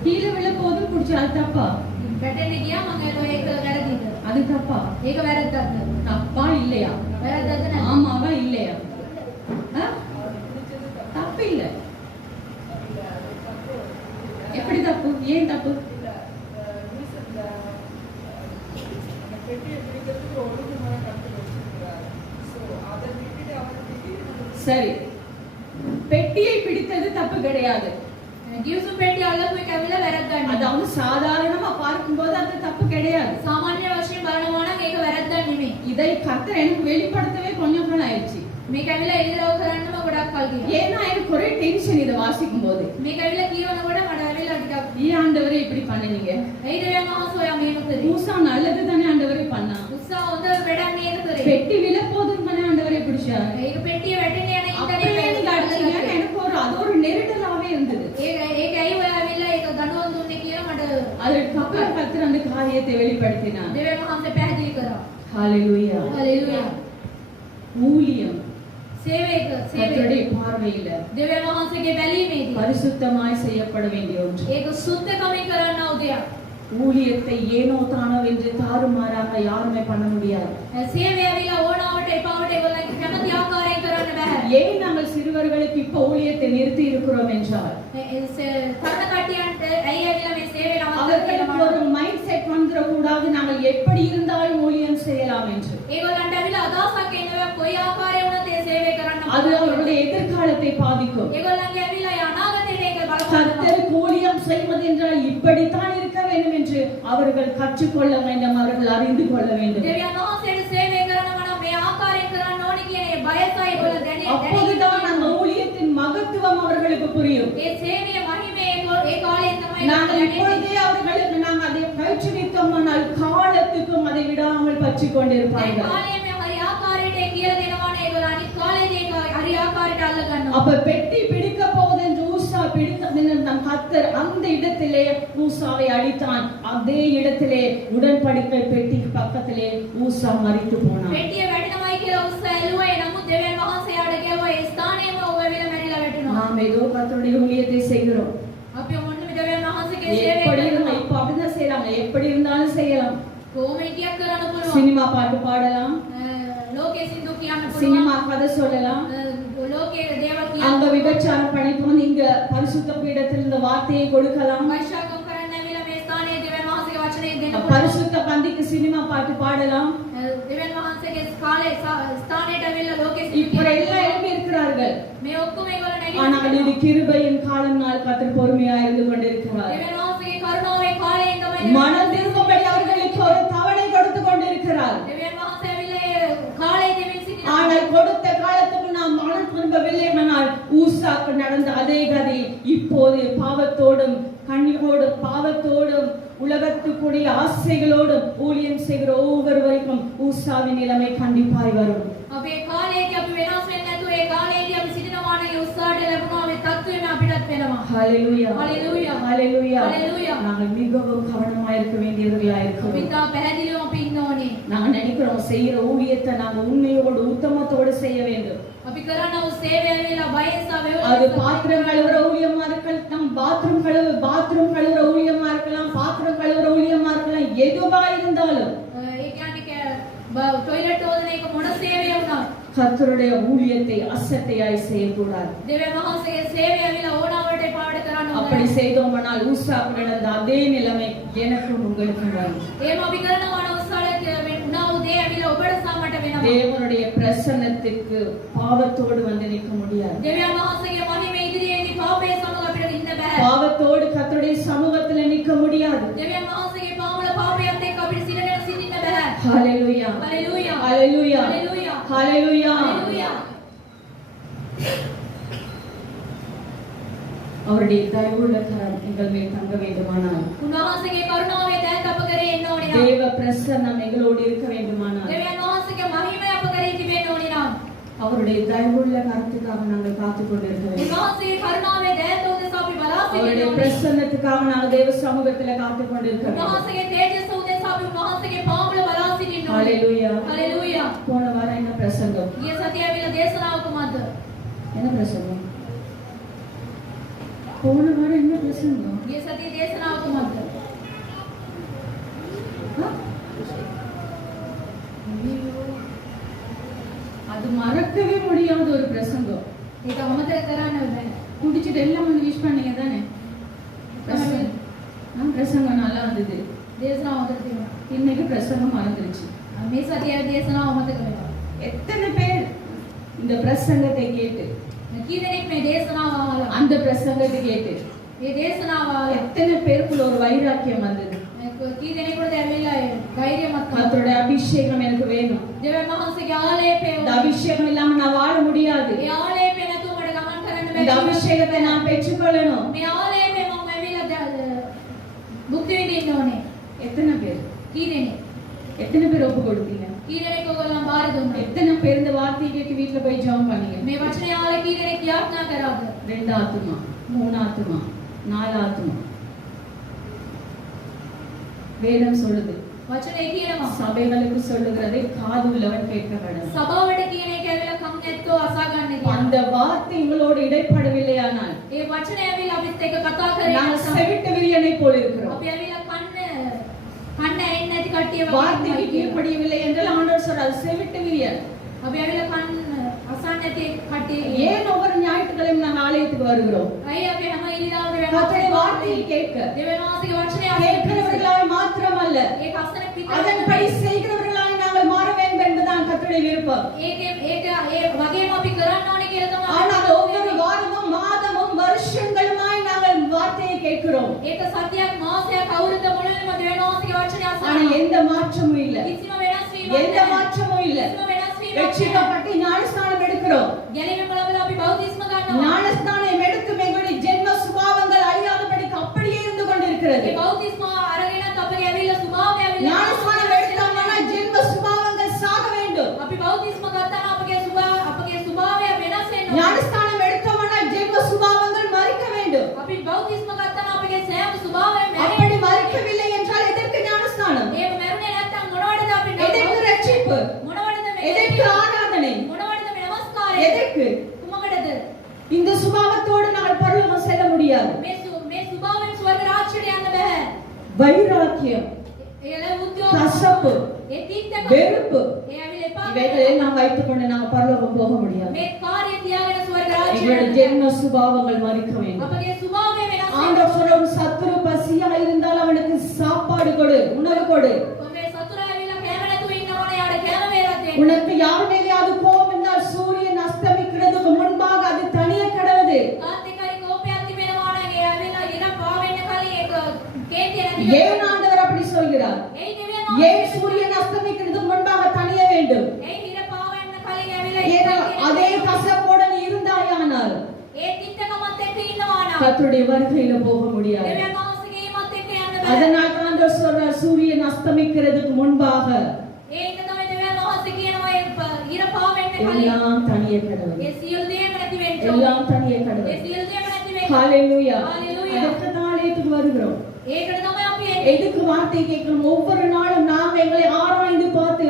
கீழே விழ போதும் பிடிச்சாரு. தப்பா? වැටෙන්න ගියා මම ඒක වැරදිද? அது தப்பா? ඒක වැරද්දක්ද? தப்பா இல்லையா? වැරද්දක්ද නැද්ද? ஆமாவா இல்லையா? தப்பு இல்ல. எப்படி தப்பு? ஏன் தப்பு? சரி, பெட்டியை பிடித்தது தப்பு கிடையாது. ගිවිසුම් පෙට්ටිය අල්ලපු එක ඇවිල්ලා වැරද්දක්. அதாவது சாதாரணமா பார்க்கும்போது அது தப்பு கிடையாது. සාමාන්‍ය වශයෙන් බලනවා නම් ඒක වැරද්දක් නෙමෙයි. இதை கர்த்தர் எனக்கு வெளிப்படுத்தவே கொஞ்சம் நாள் ஆயிடுச்சு. මේක ඇවිල්ලා එළිදරව් කරන්නම ගොඩක් කල් ගියා. ஏன்னா எனக்கு ஒரே டென்ஷன் இதை வாசிக்கும் போது. මේක ඇවිල්ලා කියවනකොට මට ඇවිල්ලා ටිකක් ஏன் ஆண்டவரே இப்படி பண்ணீங்க? ඇයිද මම ඔයා මේක කරේ? மூசா நல்லது தானே ஆண்டவரே பண்ணா. උත්සාහ හොඳ වැඩක් නේද කරේ? பெட்டி விழப்போதும் தானே ஆண்டவரே பிடிச்சாரு. ඒක පෙට්ටිය වැටෙන්න යන அப்படியே நீங்க அடிச்சீங்க. எனக்கு அது ஒரு நெருடலாவே இருந்தது. ඒක ඇයි ඔයා ඇවිල්ලා ඒක දඬුවම් දුන්නේ කියලා මට அதுக்கப்புறம் கர்த்தர் அந்த காரியத்தை வெளிப்படுத்தினார். දෙවියන් වහන්සේ පැහැදිලි කරා. ஹalleluya. හalleluya. ஊழியம் සේවයක கர்த்தருடைய பார்வையில දෙවියන් වහන්සේගේ බැලීමේදී பரிசுத்தமாய் செய்யப்பட வேண்டிய ஒன்று. ඒක සුද්ධකමින් කරන්න උදයක්. ஊழியத்தை ஏனோ தானோ என்று தாறுமாறாக யாருமே பண்ண முடியாது. සේවය ඇවිල්ලා ඕනාවට එපාවට ඒගොල්ලන්ගේ කැමති ආකාරයෙන් කරන්න බෑ. ஏன் நாங்கள் சிறுவர்களுக்கு இப்ப ஊழியத்தை நிறுத்தி இருக்கிறோம் என்றால் තරුණ කට්ටියන්ට ඇයි ඇවිල්ලා මේ සේවය නවත්තලා அவர்களுக்கு ஒரு மைண்ட் செட் வந்துடக்கூடாது நாங்கள் எப்படி இருந்தாலும் ஊழியம் செய்யலாம் என்று. ඒගොල්ලන්ට ඇවිල්ලා අදහසක් එනවා කොයි ආකාරයෙන් වුණත් ඒ සේවය කරන්න அது அவருடைய எதிர்காலத்தை பாதிக்கும். ඒගොල්ලන්ගේ ඇවිල්ලා අනාගතයට ඒක බලපාන. கர்த்தருக்கு ஊழியம் செய்வது என்றால் இப்படித்தான் இருக்க வேண்டும் என்று அவர்கள் கற்றுக்கொள்ள வேண்டும், அவர்கள் அறிந்து கொள்ள வேண்டும். දෙවියන් වහන්සේට සේවය කරනවා නම් මේ ආකාරයෙන් කරන්න ඕනි කියන ඒ බයසයි ඒගොල්ලෝ දැනෙන්නේ. அப்போதுதான் அந்த ஊழியத்தின் மகத்துவம் அவர்களுக்கு புரியும். ඒ සේවයේ මහිමය ඒ කාලයෙන් තමයි நாங்கள் இப்பொழுதே அவர்களுக்கு நாங்கள் அதை பயிற்றுவித்தோமானால் காலத்துக்கும் அதை விடாமல் பற்றிக் ඒ கொண்டிருப்பார்கள். කාලයේ මේ හරි ආකාරයට කියලා දෙනවා නේ ඒගොල්ලෝ අනිත් කාලේදී ඒක හරි ආකාරයට අල්ල ගන්නවා. அப்ப பெட்டி பிடிக்க போகுது என்று ஊசா பிடித்ததின் நம் கர்த்தர் அந்த இடத்திலே ஊசாவை அடித்தான். அதே இடத்திலே உடன்படிக்கை பெட்டிக்கு பக்கத்திலே ஊசா மரித்து போனான். පෙට්ටිය වැටෙනවයි කියලා උත්සාහ ඇල්ලුවා. ඒ නමුත් දෙවියන් වහන්සේ යාට කියවා ඒ ස්ථානයේම ඔබ වෙලා මැරිලා වැටෙනවා. நாம் ஏதோ கர்த்தருடைய ஊழியத்தை செய்கிறோம். අපි මොන්නේ දෙවියන් වහන්සේගේ සේවය எப்படி කරනවා. இருந்தாலும் இப்ப அப்படிதான் செய்யறாங்க. எப்படி இருந்தாலும் செய்யலாம். කොමෙන්ටියක් කරන්න පුළුවන්. சினிமா பாட்டு பாடலாம், ලෝකේ සින්දු කියන්න පුළුවන්. சினிமா கதை சொல்லலாம். ලෝකේ දේවල් அங்க කියන්න. விபச்சாரம் பண்ணிட்டு வந்து இங்க பரிசுத்த பீடத்தில் இந்த வார்த்தையை கொடுக்கலாம். වෛශාකම් කරන්න ඇවිල්ලා මේ ස්ථානයේ දෙවියන් වහන්සේගේ වචනේ දෙන්න පුළුවන්. பரிசுத்த பந்திக்கு சினிமா பாட்டு பாடலாம். දෙවියන් වහන්සේගේ කාලේ ස්ථානයට ඇවිල්ලා ලෝකේ இப்ப எல்லாம் எழுப்பி இருக்கிறார்கள். මේ ඔක්කොම ඒගොල්ලෝ ஆனால் இது නැගිටිනවා. கிருபையின் காலம் நாள் கர்த்தர் பொறுமையா இருந்து கொண்டிருக்கிறார். දෙවියන් වහන්සේගේ කරුණාවේ කාලයෙන් තමයි மனம் திரும்பும்படி அவர்களுக்கு ஒரு தவணை கொடுத்து கொண்டிருக்கிறார். දෙවියන් වහන්සේ ඇවිල්ලා ඒ කාලේ දෙවියන් සිටිනවා. ஆனால் கொடுத்த காலத்துக்கு நாம் மனம் திரும்பவில்லை ஆனால் ஊசாக்கு நடந்த அதே கதை இப்போது பாவத்தோடும் கண்ணியோடும் பாவத்தோடும் உலகத்துக்குரிய ஆசைகளோடும் ஊழியம் செய்கிற ஒவ்வொருவருக்கும் ஊசாவின் நிலைமை கண்டிப்பாய் வரும். අපේ කාලේදී අපි වෙනස් වෙන්නේ නැතුව ඒ කාලේදී අපි සිටිනවා නම් ඒ උත්සාහයට ලැබුණා මේ தத்துவமே අපිටත් වෙනවා. ஹalleluya ஹalleluya ஹalleluya ஹalleluya. நாங்கள் மிகவும் கவனமா இருக்க வேண்டியவர்களா අපි இருக்கிறோம். තා පැහැදිලිවම අපි ඉන්න ඕනේ. நாங்க நினைக்கிறோம் செய்யற ஊழியத்தை நாங்க உண்மையோடு உத்தமத்தோடு செய்ய வேண்டும். අපි කරන උ සේවය ඇවිල්ලා බයස அது பாத்திரம் கழுவுற ஊழியமா இருக்கலாம், பாத்ரூம் கழுவுற ஊழியமா இருக்கலாம், பாத்திரம் கழுவுற ஊழியமா இருக்கலாம், எதுவா இருந்தாலும் ඒ කියන්නේ ටොයිලට් හොදන එක මොන සේවය වුණත් கர்த்தருடைய ஊழியத்தை அசட்டையாய் செய்யக்கூடாது. දෙවියන් වහන්සේගේ සේවය ඇවිල්ලා ඕනාවට එපාවට කරන්න அப்படி ඕනේ. செய்தோமானால் ஊசாக்கு நடந்த அதே நிலைமை எனக்கும் உங்களுக்கும் வரும். එහෙම අපි කරනවා නම් උත්සාහයට වුණා වූ දේ ඇවිල්ලා ඔබට සමට වෙනවා. தேவனுடைய பிரசன்னத்துக்கு பாவத்தோடு வந்து நிற்க முடியாது. දෙවියන් වහන්සේගේ මහිමේ ඉදිරියේදී පාපයේ සමග අපිට ඉන්න බෑ. பாவத்தோடு கர்த்தருடைய சமூகத்துல நிற்க முடியாது. දෙවියන් වහන්සේගේ පාමුල පාපයත් එක්ක අපිට සිටින්න බෑ. ஹalleluya හalleluya ஹalleluya හalleluya ஹalleluya. හalleluya. அவருடைய தயவுள்ள கரம் எங்கள் மேல் தங்க வேண்டுமானால், උන්වහන්සේගේ කරුණාවේ දෑත් අප කරේ එන්න ඕනේ. தேவ பிரசன்னம் எங்களோடு இருக்க வேண்டுமானால், දෙවියන් වහන්සේගේ මහිමය අප කරේ அவருடைய தயவுள்ள கருத்துக்காக நாங்கள் காத்துக் கொண்டிருக்க வேண்டும். උන්වහන්සේගේ කරුණාවේ දෑත උදෙසා අපි බලා அவருடைய සිටිනවා. பிரசன்னத்துக்காக நாங்கள் தேவ சமூகத்துல காத்துக் கொண்டிருக்க வேண்டும். උන්වහන්සේගේ තේජස උදෙසා අපි උන්වහන්සේගේ පාමුල බලා සිටිනවා. ஹalleluya. හalleluya. போன வாரம் என்ன பிரசங்கம்? ගිය සතියේ ඇවිල්ලා දේශනාව කුමක්ද? என்ன பிரசங்கம்? போன வாரம் என்ன பிரசங்கம்? ගිය සතියේ දේශනාව කුමක්ද? அது மறக்கவே முடியாத ஒரு பிரசங்கம். ඒක අමතක කරන්න බෑ. குடிச்சிட்டு எல்லாம் வந்து விஷ் பண்ணீங்க தானே? பிரசங்கம் நல்லா இருந்தது. දේශනාව අමතක තියෙනවා. இன்னைக்கு பிரசங்கம் மறந்துருச்சு. මේ සතියේ දේශනාව අමතක වෙනවා. எத்தனை பேர் இந்த பிரசங்கத்தை கேட்டு කී දෙනෙක් මේ දේශනාව අහලා அந்த பிரசங்கத்தை கேட்டு මේ දේශනාව අහලා எத்தனை பேருக்குள்ள ஒரு வைராக்கியம் வந்தது? කී දෙනෙකුට ඇවිල්ලා ධෛර්යමත් கர்த்தருடைய அபிஷேகம் எனக்கு வேணும். දෙවියන් වහන්සේගේ ආලේපය இந்த அபிஷேகம் இல்லாம நான் வாழ முடியாது. ඒ ආලේපය නැතුව මට ගමන් කරන්න இந்த බැහැ. அபிஷேகத்தை நான் பெற்றுக்கொள்ளணும். මේ ආලේපය මම ඇවිල්ලා භුක්ති විඳින්න ඕනේ. எத்தனை பேர் කී දෙනෙක් எத்தனை பேர் ஒப்பு கொடுத்தீங்க? කී දෙනෙක් ඔයගොල්ලෝ බාර දුන්නා? எத்தனை பேர் இந்த வார்த்தையை கேட்டு வீட்டுல போய் ஜெபம் பண்ணீங்க? මේ වචනය ආලේ කී දෙනෙක් යාඥා කරාද? 2 ஆத்துமா, 3 ஆத்துமா, 4 ஆத்துமா. வேதம் சொல்லுது, වචනේ කියනවා சபைகளுக்கு சொல்லுகிறதை காது உள்ளவன் கேட்க வேண்டும். සභාවට කියන එක ඇවිල්ලා කම් නැත්තෝ අසා ගන්න කියන. அந்த வார்த்தை உங்களோடு இடைப்படவில்லையானால் ඒ වචනේ ඇවිල්ලා අපිත් එක්ක කතා කරේ நாங்கள் නැත්නම් செவிட்டு விரியனை போல் இருக்கிறோம். අපි ඇවිල්ලා කන්න ඇහෙන්නේ නැති කට්ටිය வார்த்தைக்கு වගේ. கீழ்ப்படியவில்லை என்றால் ஆண்டவர் சொல்றார் செவிட்டு விரியன். අපි ඇවිල්ලා කන්න අසන්න නැති කට්ටිය. ஏன் ஒவ்வொரு ஞாயிற்றுக்கிழமையும் நாங்கள் ஆலயத்துக்கு வருகிறோம்? අයි අපි හැම ඉරිදාම கர்த்தருடைய வார்த்தையை கேட்க, දෙවියන් වහන්සේගේ වචනේ கேட்கிறவர்களாய் மாத்திரமல்ல ඒක අසන පිට அதன்படி செய்கிறவர்களாய் நாங்கள் மாற வேண்டும் என்பதுதான் கர்த்தருடைய விருப்பம். ඒක ඒ වගේම අපි කරන්න ඕනේ කියලා තමයි. ஆனால் ஒவ்வொரு வாரமும் மாதமும் வருஷங்களுமாய் நாங்கள் வார்த்தையை கேட்கிறோம். ඒක සතියක් මාසයක් අවුරුද්ද මුළුල්ලේම දෙවියන් වහන්සේගේ වචනේ ஆனா අසන. எந்த மாற்றமும் இல்ல. කිසිම වෙනස් වීමක් எந்த නැහැ. மாற்றமும் இல்ல. කිසිම වෙනස් වීමක් නැහැ. ரட்சிக்கப்பட்டு ஞானஸ்நானம் எடுக்கிறோம். ගැලවීම ලැබලා අපි බෞද්ධිස්ම ගන්නවා. ஞானஸ்நானம் எடுக்கும் எங்களுடைய ஜென்ம சுபாவங்கள் அழியாதபடிக்கு அப்படியே இருந்து கொண்டிருக்கிறது. ඒ බෞද්ධිස්ම අරගෙනත් අපේ ඇවිල්ලා ස්වභාවය ඇවිල්ලා ஞானஸ்நானம் எடுத்தோம்னா ஜென்ம சுபாவங்கள் சாக வேண்டும். අපි බෞද්ධිස්ම ගත්තා නම් අපගේ ස්වභාවය වෙනස් වෙනවා. ஞானஸ்நானம் எடுத்தோம்னா ஜென்ம சுபாவங்கள் மறிக்க வேண்டும். අපි බෞද්ධිස්ම ගත්තා නම් අපගේ සෑම ස්වභාවයම அப்படி மறிக்கவில்லை என்றால் எதற்கு ஞானஸ்நானம்? ඒක මරුනේ නැත්තම් මොනවටද අපි எதற்கு ரட்சிப்பு? මොනවටද எதற்கு ஆராதனை? මොනවටද මේ නමස්කාරය? எதற்கு? කුමකටද? இந்த சுபாவத்தோடு நாங்கள் பரலோகம் செல்ல முடியாது. මේ ස්වභාවයෙන් ස්වර්ග රාජ්‍යයට යන්න බෑ. வைராக்கியம், ඒල උද්‍යෝග கசப்பு, ඒ තීත්‍යක வெறுப்பு ඒ ඇවිල්ලා එපා இவைகளை எல்லாம் வைத்துக் கொண்டு நாங்கள் பரலோகம் போக முடியாது. මේ කාර්ය තියාගෙන ස්වර්ග எங்களுடைய රාජ්‍යයට ஜென்ம சுபாவங்கள் மறிக்க வேண்டும். අපගේ ස්වභාවය වෙනස් වෙනවා. ஆண்டவர் சொல்லும் சத்துரு பசியா இருந்தால் அவனுக்கு சாப்பாடு கொடு, உணவு கொடு. ඔබේ සතුරා ඇවිල්ලා කෑම නැතුව ඉන්න ඕනේ. යාට කෑම වේලක් දෙන්න. உனக்கு யார் மேலேயாவது கோபம் இருந்தால் சூரியன் அஸ்தமிக்கிறதுக்கு முன்பாக அது தனியே கிடவது. කාන්තිකයි කෝපයක් තිබෙනවා නම් ඒ ඇවිල්ලා ඉර පාවෙන්න කලින් ඒක කේන්තිය නැති ஏன் ஆண்டவர் அப்படி சொல்கிறார்? ඒ දෙවියන් ஏன் சூரியன் அஸ்தமிக்கிறதுக்கு முன்பாக தனிய வேண்டும்? ඒ ඉර පාවෙන්න කලින් ඇවිල්ලා ஏன்னா அதே கசப்போட நீ இருந்தாயானால் ඒ තිත්තකමත් එක්ක ඉන්නවා නම් கர்த்தருடைய வருகையில போக முடியாது. දෙවියන් වහන්සේගේ ඊමත් එක්ක යන්න බෑ. அதனால் தான் ஆண்டவர் சொல்றார் சூரியன் அஸ்தமிக்கிறதுக்கு முன்பாக ඒක තමයි දෙවියන් වහන්සේ කියනවා ඒ ඉර පාවෙන්න කලින් எல்லாம் தனியே கிடவது. ඒ සියලු දේම නැති වෙන්න ඕනේ. எல்லாம் தனியே ඒ கிடவது. සියලු දේම නැති වෙන්න. ஹalleluya. ஹalleluya. அதற்கு தான் ஆலயத்துக்கு வருகிறோம். ඒකට තමයි අපි එන්නේ. எதுக்கு வார்த்தை கேட்கிறோம்? ஒவ்வொரு நாளும் நாம் எங்களை ஆராய்ந்து பார்த்து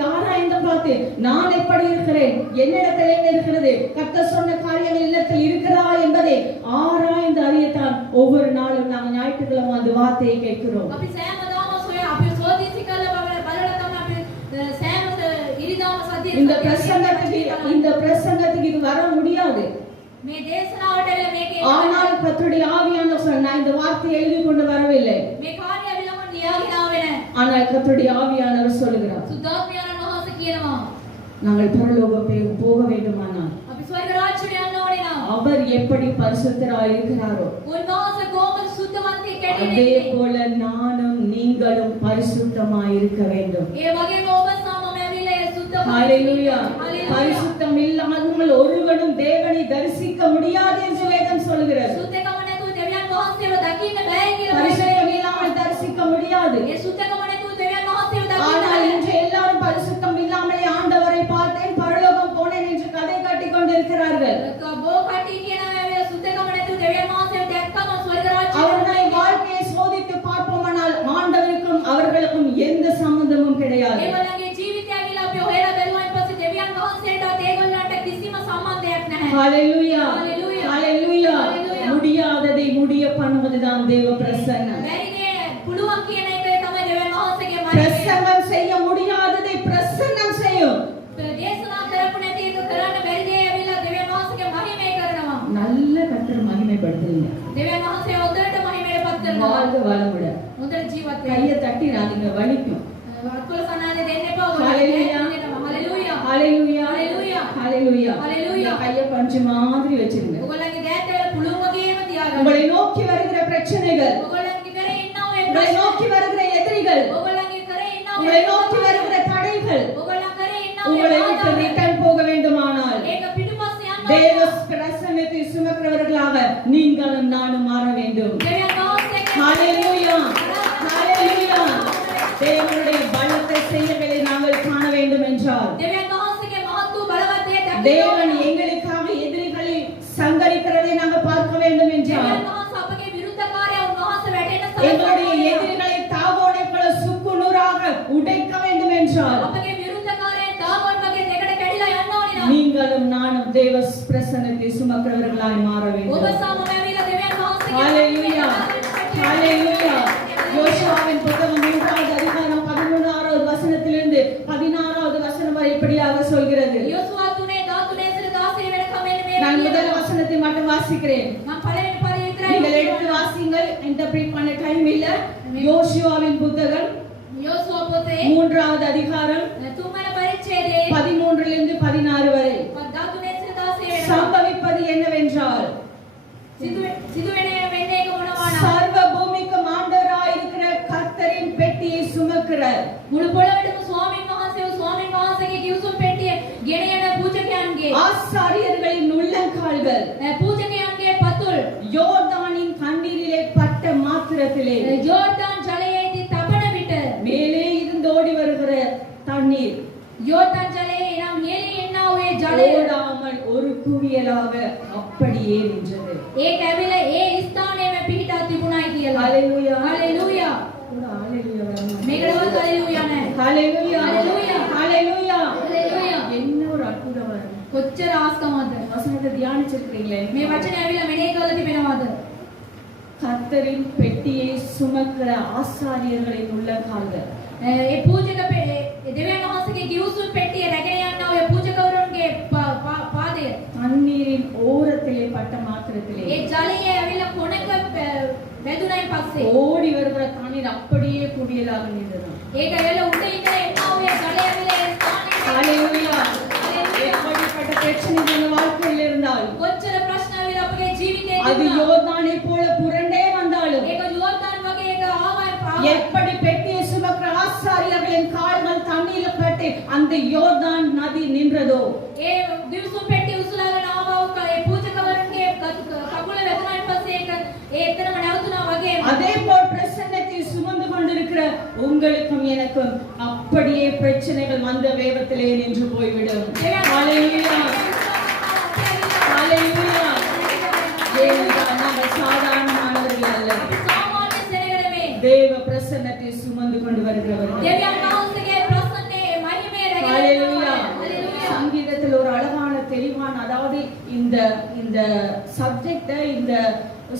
நான் எப்படி இருக்கிறேன், என்னிடத்தில் என்ன இருக்கிறது, கர்த்தர் சொன்ன காரியங்கள் இல்லத்தில் இருக்கிறதா என்பதை ஆராய்ந்து அறியத்தான் ஒவ்வொரு நாளும் நாம் ஞாயிற்றுக்கிழமை அந்த வார்த்தையை கேட்கிறோம். අපි සෑමදාම අපි සෝදිසි කළ බලලා තමයි අපි සෑම ඉරිදාම සතිය இந்த பிரசங்கத்துக்கு இது வர முடியாது. මේ දේශනාවට ඇවිල්ලා මේකේ ஆனால் கர்த்தருடைய ஆவியானவர் சொன்னார் இந்த வார்த்தையை எழுதி கொண்டு வரவில்லை. මේ කාර්යය ඇවිල්ලා මම ලියාගෙන ආවේ නැහැ. ஆனால் கர்த்தருடைய ஆவியானவர் சொல்கிறார் සුද්ධාත්මයන් වහන්සේ කියනවා நாங்கள் பரலோகம் போக வேண்டுமானால் අපි ස්වර්ග රාජ්‍යයට යන්න ඕනේ නම් அவர் எப்படி பரிசுத்தராய் இருக்கிறாரோ උන්වහන්සේ කොහොමද සුද්ධවන්තයෙක් அதே කැඩෙන්නේ? போல நானும் நீங்களும் பரிசுத்தமாய் இருக்க வேண்டும். ඒ වගේම ඔබ සමම ඇවිල්ලා ඒ සුද්ධ ஹalleluya. பரிசுத்தம் இல்லாமல் ஒருவனும் தேவனை தரிசிக்க முடியாது என்று வேதம் சொல்கிறது. සුද්ධකම නැතුව දෙවියන් වහන්සේව දකින්න බෑ කියලා பரிசுத்தம் இல்லாமல் தரிசிக்க முடியாது. ඒ සුද්ධකම නැතුව දෙවියන් වහන්සේව දකින්න ஆனால் බෑ. இன்று எல்லாரும் பரிசுத்தம் இல்லாமலே ஆண்டவரை பார்த்தேன் பரலோகம் போனேன் என்று கதை கட்டி ஹalleluya Hallelujah. ஹalleluya Hallelujah. முடியாததை முடிய பண்ணுவதுதான் தேவ பிரசன்னம். බැරිනේ පුළුවන් කියන එකයි තමයි දෙවියන් වහන්සේගේ මහිමය. பிரசன்னம் செய்ய முடியாததை பிரசன்னம் செய்யும். දේශනා කරපු නැති එක කරන්න බැරි දේ ඇවිල්ලා දෙවියන් වහන්සේගේ මහිමය කරනවා. நல்ல கர்த்தர் மகிமைப்படுத்துறீங்க. දෙවියන් වහන්සේ හොඳට මහිමයටපත් කරනවා. வாழ்க வளமுடன். හොඳට ජීවත් වෙන්න. கையை தட்டிராதீங்க, வலிக்கும். අත්වල සනානේ දෙන්න එපා. Hallelujah. Hallelujah. ஹalleluya Hallelujah. ஹalleluya Hallelujah. கையை பஞ்சு மாதிரி வச்சிருங்க. ඔයගොල්ලන්ගේ දෑතවල පුළුවන් වගේම තියාගන්න. உங்களை நோக்கி வருகிற பிரச்சனைகள், ඔයගොල්ලන්ගේ කරේ ඉන්නව ඒ உங்களை ප්‍රශ්න. நோக்கி வருகிற எதிரிகள், ඔයගොල්ලන්ගේ කරේ ඉන්නව உங்களை நோக்கி வருகிற தடைகள் ඔයගොල්ලන් කරේ ඉන්නව உங்களை விட்டு ரிட்டர்ன் போக வேண்டுமானால் ඒක පිටුපස්සේ යන්න தேவ பிரசன்னத்தை சுமக்கிறவர்களாக நீங்களும் நானும் மாற வேண்டும். දෙවියන් වහන්සේගේ ஹalleluya ஹalleluya தேவனுடைய பலத்தை செயல்களை நாங்கள் காண வேண்டும் என்றால் දෙවියන් වහන්සේගේ මහත් වූ බලවත් දේ දැක්කේ தேவன் எங்களுக்காக எதிரிகளை சங்கரிக்கிறதை நாங்கள் பார்க்க வேண்டும் என்றால் දෙවියන් වහන්සේ අපගේ විරුද්ධකාරයා උන්වහන්සේ වැටෙන எங்களுடைய எதிரிகளை தாவோடை போல சுக்குநூறாக உடைக்க வேண்டும் என்றால் අපගේ විරුද්ධකාරයන් තාගොන් වගේ දෙකට කැඩිලා යන්න ඕනි නම් நீங்களும் நானும் தேவ பிரசன்னத்தை சுமக்கிறவர்களாய் மாற ඔබ வேண்டும். සමම ඇවිල්ලා දෙවියන් වහන්සේගේ ஹalleluya ஹalleluya யோசுவாவின் புத்தகம் 3வது அதிகாரம் 11வது வசனத்திலிருந்து 16வது வசனம் வரை இப்படியாக சொல்கிறது. යොසුවා 3 13 16 වෙනකම් මෙන්න நான் මේ முதல் வசனத்தை மட்டும் வாசிக்கிறேன். මම පළවෙනි පරිය විතරයි நீங்கள் எடுத்து வாசிங்கள். இன்டர்பிரேட் பண்ண டைம் இல்ல. யோசுவாவின் புத்தகம் යොසුවා පොතේ 3வது அதிகாரம் 3 වෙනි පරිච්ඡේදයේ 13லிருந்து 16 வரை 13 16 වෙනකම් சம்பவிப்பது என்னவென்றால் සිදුවෙන වෙන්නේ ඒක මොනවානම් சர்வ பூமிக்கு ஆண்டவராய் இருக்கிற கர்த்தரின் பெட்டியை சுமக்கிற මුළු පොළොවටම ස්වාමීන් වහන්සේ වූ ස්වාමීන් වහන්සේගේ කිව්සුම් පෙට්ටිය ගෙන යන පූජකයන්ගේ ஆசாரியர்களின் உள்ளங்கால்கள் පූජකයන්ගේ පතුල් யோர்தானின் தண்ணீரிலே பட்ட மாத்திரத்திலே යෝර්දාන් ජලයේදී තබන විට மேலே இருந்து ஓடி வருகிற தண்ணீர் යෝර්දාන් ජලයේ එනම් නියලී එන්නා වූ ඒ ජලය ஓடாமல் ஒரு குவியலாக அப்படியே நின்றது. ඒක ඇවිල්ලා ඒ ස්ථානයේම පිහිටා තිබුණායි කියලා. ஹalleluya හalleluya. கூட ஹalleluya வரணும். මේකටවත් හalleluya නැහැ. ஹalleluya ஹalleluya. ஹalleluya හalleluya. என்ன ஒரு அற்புதம் வரணும். කොච්චර ආස්කමක්ද. வசனத்தை தியானிச்சிருக்கீங்களே. මේ වචනේ ඇවිල්ලා මෙනෙහි කරලා තිබෙනවද? கர்த்தரின் பெட்டியை சுமக்கிற ஆசாரியர்களின் உள்ளங்கால்கள் ඒ පූජක දෙවියන් වහන්සේගේ කිව්සුම් පෙට්ටිය රැගෙන යනා ඔය පූජකවරුන්ගේ පාදය தண்ணீரின் ஓரத்திலே பட்ட மாத்திரத்திலே ඒ ජලයේ ඇවිල්ලා කොනක වැදුනයින් පස්සේ ஓடி வருகிற தண்ணீர் அப்படியே குவியலாக நின்றது. ඒක ඇවිල්ලා උඩ ඉඳලා එනවා ඔය ජලය ඇවිල්ලා ඒ ස්ථානෙට ஹalleluya எப்படிப்பட்ட பிரச்சனை நம்ம வாழ்க்கையில் இருந்தால் කොච්චර ප්‍රශ්න ඇවිල්ලා අපගේ ජීවිතේ அது තිබුණා யோர்தானை போல புரண்டே வந்தாலும் ඒක යෝර්දාන් වගේ ඒක ආවයි எப்படி பெட்டியை சுமக்கிற ஆசாரியர்களின் கால்கள் தண்ணீரில் பட்டு அந்த யோர்தான் நதி நின்றதோ ඒ දිවසුම් පෙට්ටිය උසුලාගෙන ආවව ඒ පූජකවරුන්ගේ කකුල වැදුනයින් පස්සේ ඒක ඒ එතරම් නැවතුණා වගේ அதே போல் பிரசன்னத்தை சுமந்து கொண்டிருக்கிற உங்களுக்கும் எனக்கும் அப்படியே பிரச்சனைகள் வந்த வேகத்திலே நின்று போய்விடும். ஹalleluya ஹalleluya ஏனென்றால் நாங்கள் சாதாரணமானவர்கள் அல்ல. සාමාන්‍ය සෙනගරමේ தேவ பிரசன்னத்தை சுமந்து கொண்டு வருகிறவர்கள். දෙවියන් වහන්සේගේ ප්‍රසන්නයේ මහිමය රැගෙන ஹalleluya හalleluya சங்கீதத்தில் ஒரு அழகான தெளிவான அதாவது இந்த இந்த சப்ஜெக்ட இந்த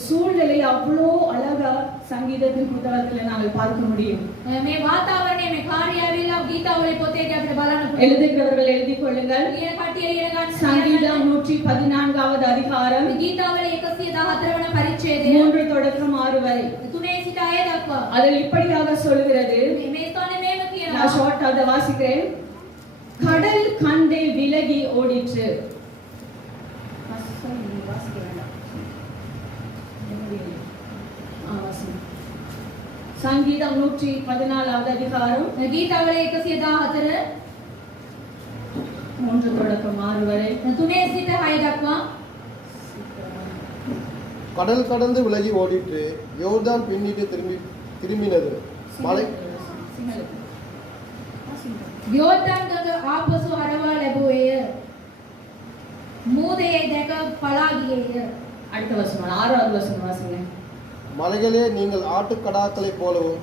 சூழ்நிலை அவ்வளோ அழகா சங்கீதத்தின் புத்தகத்துல நாங்கள் பார்க்க முடியும். මේ වාතාවරණය මේ කාර්යය ඇවිල්ලා ගීතාවලි පොතේදී අපිට බලන්න පුළුවන්. எழுதுகிறவர்கள் எழுதிக் கொள்ளுங்கள். ඊන කට්ටිය ඉගෙන ගන්න. சங்கீதம் 114வது அதிகாரம் ගීතාවලි 114 වන පරිච්ඡේදය 3 தொடக்கம் 6 வரை 3 සිට 6 දක්වා. அதில் இப்படியாக சொல்கிறது. මේ ස්ථානේ මේව நான் කියනවා. ஷார்ட் அதை வாசிக்கிறேன். கடல் கண்டை விலகி ஓடிற்று. வாசிக்க வேண்டாம். சங்கீதம் 114வது அதிகாரம் ගීතාවලි 114 3 தொடக்கம் 6 வரை 3 සිට 6 දක්වා. கடல் கடந்து விலகி ஓடிற்று, யோர்தான் பின்னிட்டு திரும்பினது. மலை යෝර්දාන් ගඟ ආපසු හරවා ලැබුවේය. මූදයේ දැක පලා ගියේය. அடுத்த வசனம் 6வது வசனம் வாசிங்க. மலைகளே நீங்கள் ஆட்டுக்கடாக்களைப் போலவும்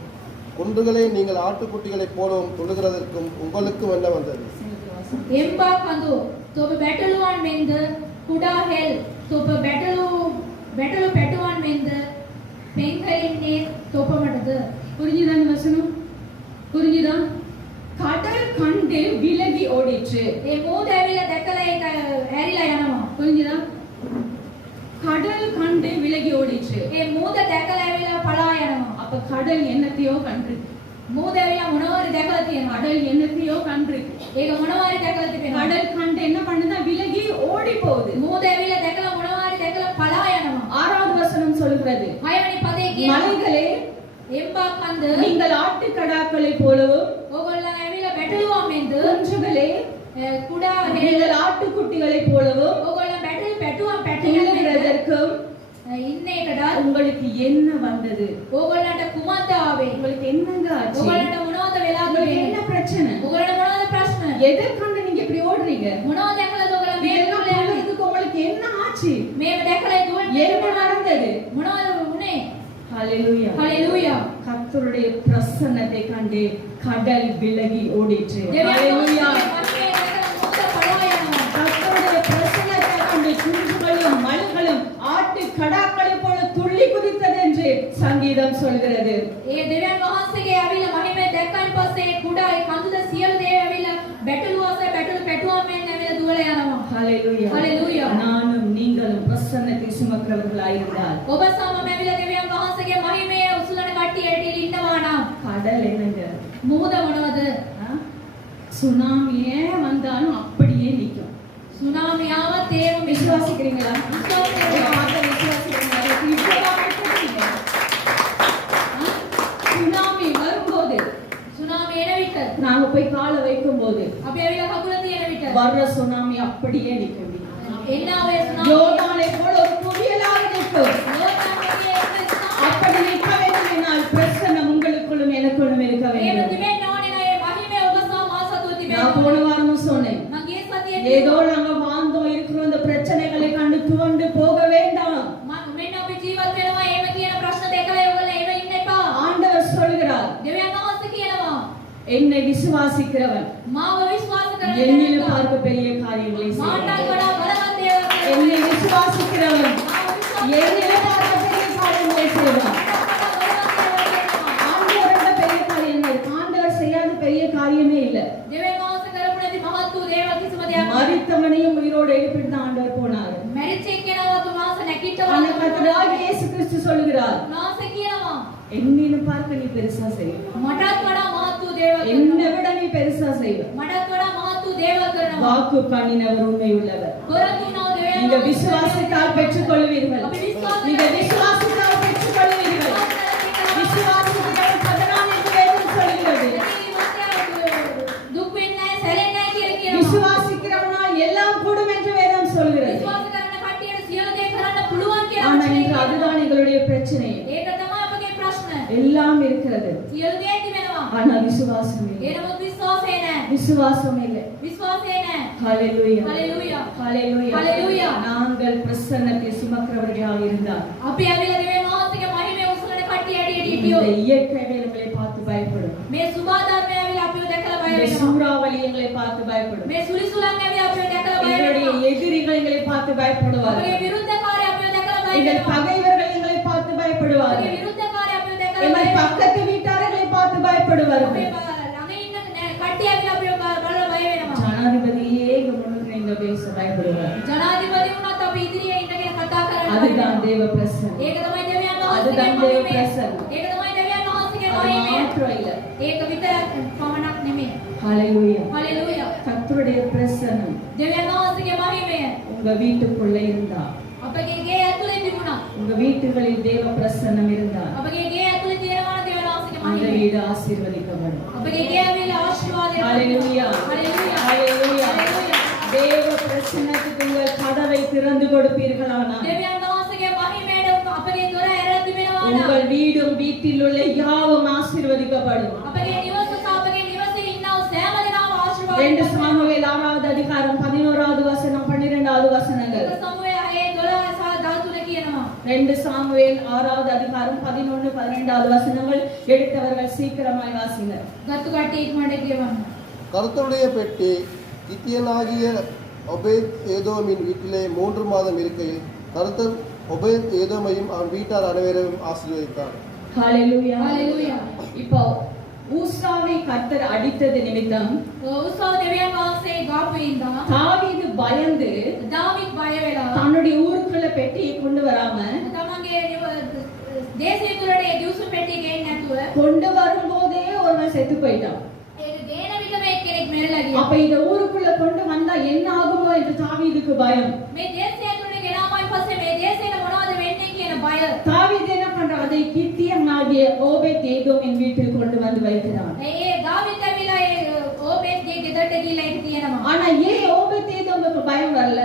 குன்றுகளே நீங்கள் ஆட்டுக்குட்டிகளைப் போலவும் தொழுகிறதற்கும் உங்களுக்கும் என்ன வந்தது? එම්බා කඳු තොබ බැටළුවන් මෙන්ද කුඩා හෙල් තොප බැටළු පැටුවන් මෙන්ද පෙන්කලින්නේ තොපමටද புரிஞ்சுதா இந்த வசனம்? புரிஞ்சுதா? கடல் கண்டு விலகி ஓடிற்று. ඒ මෝද ඇවිල්ලා දැකලා ඒක ඇරිලා යනවා. புரிஞ்சுதா? கடல் கண்டு விலகி ஓடிற்று. ඒ මෝද දැකලා ඇවිල්ලා පලා යනවා. அப்ப கடல் என்னத்தையோ கண்டு. මෝද ඇවිල්ලා මොනවාරි දැකලා තියෙනවා. கடல் என்னத்தையோ கண்டு. ඒක මොනවාරි දැකලා තිබෙනවා. கடல் கண்டு என்ன பண்ணுதா? விலகி ஓடி போகுது. මෝද ඇවිල්ලා දැකලා මොනවාරි දැකලා පලා යනවා. ஆறாவது வசனம் சொல்கிறது, හයවෙනි පදේ කියනවා மலைகளே එම්බා කන්ද நீங்கள் ஆட்டுக்கடாக்களை போலவும், ඕගොල්ලෝ ඇවිල්ලා බැටළුවා මෙන්ද குஞ்சுகளே කුඩා හෙල් நீங்கள் ஆட்டுக்குட்டிகளை போலவும் ඕගොල්ලෝ පැටුවන් පැටියන් මෙන්ද துள்ளுகிறதற்கும் ඉන්න එකටත් உங்களுக்கு என்ன வந்தது? ඕගොල්ලන්ට කුමක්ද ආවේ? உங்களுக்கு என்னங்க ஆச்சு? ඕගොල්ලන්ට මොනවද වෙලා உங்களுக்கு තියෙන්නේ? என்ன பிரச்சனை? ඕගොල්ලන්ට මොනවද ප්‍රශ්න? எதை கண்டு நீங்க இப்படி ஓடுறீங்க? මොනවද දැකලාද ඕගොල්ලෝ මේ இதெல்லாம் දුවලා යන්නේ? பண்றதுக்கு உங்களுக்கு என்ன ஆச்சு? මේව දැකලා දුවන්නේ என்ன நடந்தது? මොනවද වුනේ? ஹalleluya. හalleluya. கர்த்தருடைய பிரசன்னத்தை கண்டு கடல் விலகி ஓடிற்று. දෙවියන් ஹalleluya. වහන්සේ දැකලා මොකද පලා යනවා? கர்த்தருடைய பிரசன்னத்தை கண்டு குஞ்சுகளும் மலைகளும் ஆட்டு கடாக்களை போல துள்ளி குதித்தது என்று சங்கீதம் சொல்கிறது. ඒ දෙවියන් වහන්සේගේ ඇවිල්ලා මහිමේ දැක්කයින් පස්සේ කුඩා ඒ කඳුද සියලු දේ ඇවිල්ලා බැටළුවාසේ බැටළු පැටුවන් මෙන්න ඇවිල්ලා දුවලා යනවා. ஹalleluya. ஹalleluya. நானும் நீங்களும் பிரசன்னத்தை சுமக்கிறவர்களாய் இருந்தால் ඔබ සමම ඇවිල්ලා දෙවියන් වහන්සේගේ මහිමේ උසුලන කට්ටියට ඉන්නවා නම් கடல் என்னங்க? මොහොත මොනවද? சுனாமியே வந்தாலும் அப்படியே நிக்கும். සුනාමි ආවත් ඒව விசுவாசிக்கிறீங்களா? சுனாமி வரும்போது සුනාමි එන විට நாங்க போய் காலை வைக்கும் போது අපි ඇවිල්ලා කකුල තියෙන විට வர்ற சுனாமி அப்படியே நிக்கும். එන්නාවේ සුනාමි யோர்தானை போல ஒரு புயலாக நிற்கும். ලෝකයේ அப்படி நிற்க வேண்டுமென்றால் பிரசன்னம் உங்களுக்குள்ளும் எனக்குள்ளும் இருக்க ඒව வேண்டும். තිබෙන්න ඕනේ නෑ. ඒ මහිමේ ඔබ සහ මා සතුව තිබෙන්න நான் போன வாரமும் சொன்னேன், මම ගිය සතියේ ஏதோ நாங்க வாழ்ந்தோம் இருக்கிறோம் இந்த பிரச்சனைகளை கண்டு துவண்டு போக வேண்டாம். මෙන්න අපි ජීවත් වෙනවා එහෙම කියන ප්‍රශ්න දෙකලා ඒගොල්ලෝ එහෙම ඉන්න එපා. ஆண்டவர் சொல்கிறார், දෙවියන් වහන්සේ කියනවා என்னை விசுவாசிக்கிறவன் මාව විශ්වාස කරන என்னில் කෙනා பார்க்க பெரிய காரியங்களை මාටත් செய்வான். වඩා බලවත් දේවල් කරනවා. என்னை விசுவாசிக்கிறவன் මාව විශ්වාස என்னில் பார்க்க பெரிய காரியங்களை செய்வான். ஆண்டவரோட பெரிய காரியம் இல்லை. ஆண்டவர் செய்யாத பெரிய காரியமே இல்ல. දෙවියන් වහන්සේ කරපු නැති මහත් වූ දේවල් කිසිම දෙයක් නැහැ. மரித்தவனையும் உயிரோடு எழுப்பிட்டு தான் ஆண்டவர் போனார். මැරිච්ච එක්කෙනාවත් උන්වහන්සේ නැගිට්ටවා. ஆனா கர்த்தராகிய இயேசு கிறிஸ்து சொல்கிறார், උන්වහන්සේ කියනවා என்னிலும் பார்க்க நீ பெருசா செய்வ, මටත් වඩා මහත් වූ දේවල් என்னை කරනවා. விட நீ பெருசா செய்வ. මටත් වඩා මහත් වූ දේවල් කරනවා. வாக்கு பண்ணினவர் உண்மை உள்ளவர். කොරතුනෝ දෙවියන් நீங்க விசுவாசித்தால் பெற்றுக் கொள்வீர்கள். අපි විශ්වාස நீங்க விசுவாசித்தால் பெற்றுக் கொள்வீர்கள். விசுவாசிக்கிறவர் பதறான் என்று வேதம் சொல்கிறது. දුක් වෙන්නේ නැහැ, සැලෙන්නේ නැහැ කියලා කියනවා. விசுவாசிக்கிறவனால் எல்லாம் கூடும் என்று வேதம் சொல்கிறது. විශ්වාස කරන කට්ටියට සියලු දේ කරන්න පුළුවන් කියලා ஆனா වචනේ இன்று කියනවා. அதுதான் எங்களுடைய பிரச்சனை. ඒක තමයි අපගේ ප්‍රශ්න. எல்லாம் இருக்கிறது, සියලු දේ තිබෙනවා. ஆனா விசுவாசம் இல்லை. ඒ නමුත් විශ්වාසය නැහැ. விசுவாசம் இல்லை. විශ්වාසය නැහැ. ஹalleluya. හalleluya. ஹalleluya. ஹalleluya. நாங்கள் பிரசன்னத்தை சுமக்கிறவர்களாக இருந்தால் අපි ඇවිල්ලා දෙවියන් වහන්සේගේ මහිමේ උසුලන කට්ටිය ඇඩියට இந்த හිටියෝ. இயற்கை எங்களை பார்த்து பயப்படும். මේ සුභාධර්මය ඇවිල්ලා අපිව දැකලා බය இந்த වෙනවා. சூறாவளி எங்களை பார்த்து பயப்படும். මේ සුලිසුලන් ඇවිල්ලා අපිව දැකලා බය எங்களுடைய වෙනවා. எதிரிகள் எங்களை பார்த்து பயப்படுவார்கள். අපගේ විරුද්ධකාරය අපිව දැකලා බය எங்கள் වෙනවා. பகைவர்கள் எங்களை பார்த்து අපගේ பயப்படுவார்கள். විරුද්ධකාරය අපිව දැකලා எங்கள் බය වෙනවා. பக்கத்து வீட்டார்களை பார்த்து பயப்படுவார்கள். අපේ ළඟ ඉන්න කට්ටිය ඇවිල්ලා අපිව බලලා බය වෙනවා. ஜனாதிபதியே இங்க முன்னுக்கு நீங்க பேச பயப்படுவார். ජනාධිපති වුණත් අපි ඉදිරියේ ඉඳගෙන කතා කරන්න அதுதான் වෙනවා. தேவ பிரசன்னம். ඒක තමයි දෙවියන් වහන්සේගේ அதுதான் தேவ මහිමය. பிரசன்னம். ඒක තමයි දෙවියන් වහන්සේගේ அது මහිමය. மாத்திரம் இல்ல. ඒක විතරක් පමණක් නෙමෙයි. ஹalleluya. හalleluya. கர்த்தருடைய பிரசன்னம் දෙවියන් වහන්සේගේ මහිමය உங்க வீட்டுக்குள்ள இருந்தா, අපගේ ගේ ඇතුලේ තිබුණා. உங்க வீட்டுகளில் தேவ பிரசன்னம் இருந்தா, අපගේ ගේ ඇතුලේ තියෙනවා දෙවියන් වහන්සේගේ அந்த මහිමය. வீடு ஆசீர்வதிக்கப்படும். අපගේ ගේ ඇවිල්ලා ආශිර්වාදයක්. ஹalleluya. හalleluya. ஹalleluya. හalleluya. தேவ பிரசன்னத்துக்கு உங்கள் கதவை திறந்து கொடுப்பீர்களானால் දෙවියන් වහන්සේගේ මහිමයට අපගේ දොර ඇරලා තිබෙනවා නම් உங்கள் வீடும் வீட்டில் உள்ள யாவும் ஆசீர்வதிக்கப்படும். අපගේ නිවස සහ අපගේ නිවසේ ඉන්නව සෑම දෙනාම ආශිර්වාද 2 சாமுவேல் 6வது அதிகாரம் 11வது வசனம் 12வது வசனங்கள். සමුවේ 12 සහ 13 කියනවා. 2 சாமுவேல் 6வது அதிகாரம் 11 12வது வசனங்கள். எடுத்தவர்கள் சீக்கிரமாய் வாசிங்க. ගත්තු කට්ටිය ඉක්මනට කියවන්න. கர்த்தருடைய பெட்டி கித்தியனாகிய ஒபேத் ஏதோமின் வீட்டிலே 3 மாதம் இருக்கையில் கர்த்தர் ஒபேத் ஏதோமையும் அவன் வீட்டார் அனைவரையும் ஆசீர்வதித்தார். ஹalleluya. Hallelujah. இப்போ ஊசாவை கர்த்தர் அடித்தது நிமித்தம் උසාව දෙවියන් වහන්සේ ගාපු ඉඳා தாவீது பயந்து දාවිත් බය වෙලා தன்னுடைய ஊருக்குள்ள பெட்டியை கொண்டு வராம තමන්ගේ දේශය තුළට ඒ දිවුසුම් පෙට්ටිය ගේන්නේ නැතුව கொண்டு வரும்போதே ஒருவன் செத்து போயிட்டான். ඒක ගේන විටම එක්කෙනෙක් මැරලා ගියා. அப்ப இந்த ஊருக்குள்ள கொண்டு வந்தா என்ன ஆகுமோ என்று தாவீதுக்கு பயம். මේ දේශය තුළට ගෙනාමයින් පස්සේ මේ දේශයට මොනවද වෙන්නේ කියන බය. தாவீது என்ன பண்றான்? அதை கித்தியனாகிய ஓபேத் ஏதோமின் வீட்டில் கொண்டு வந்து வைக்கிறான். ඒ දාවිත් ඇවිල්ලා ඒ ඕබේත්ගේ ගෙදරට ගිහිල්ලා ඒක තියෙනවා. ஆனா ஏன் ஓபேத் ஏதோமுக்கு பயம் வரல?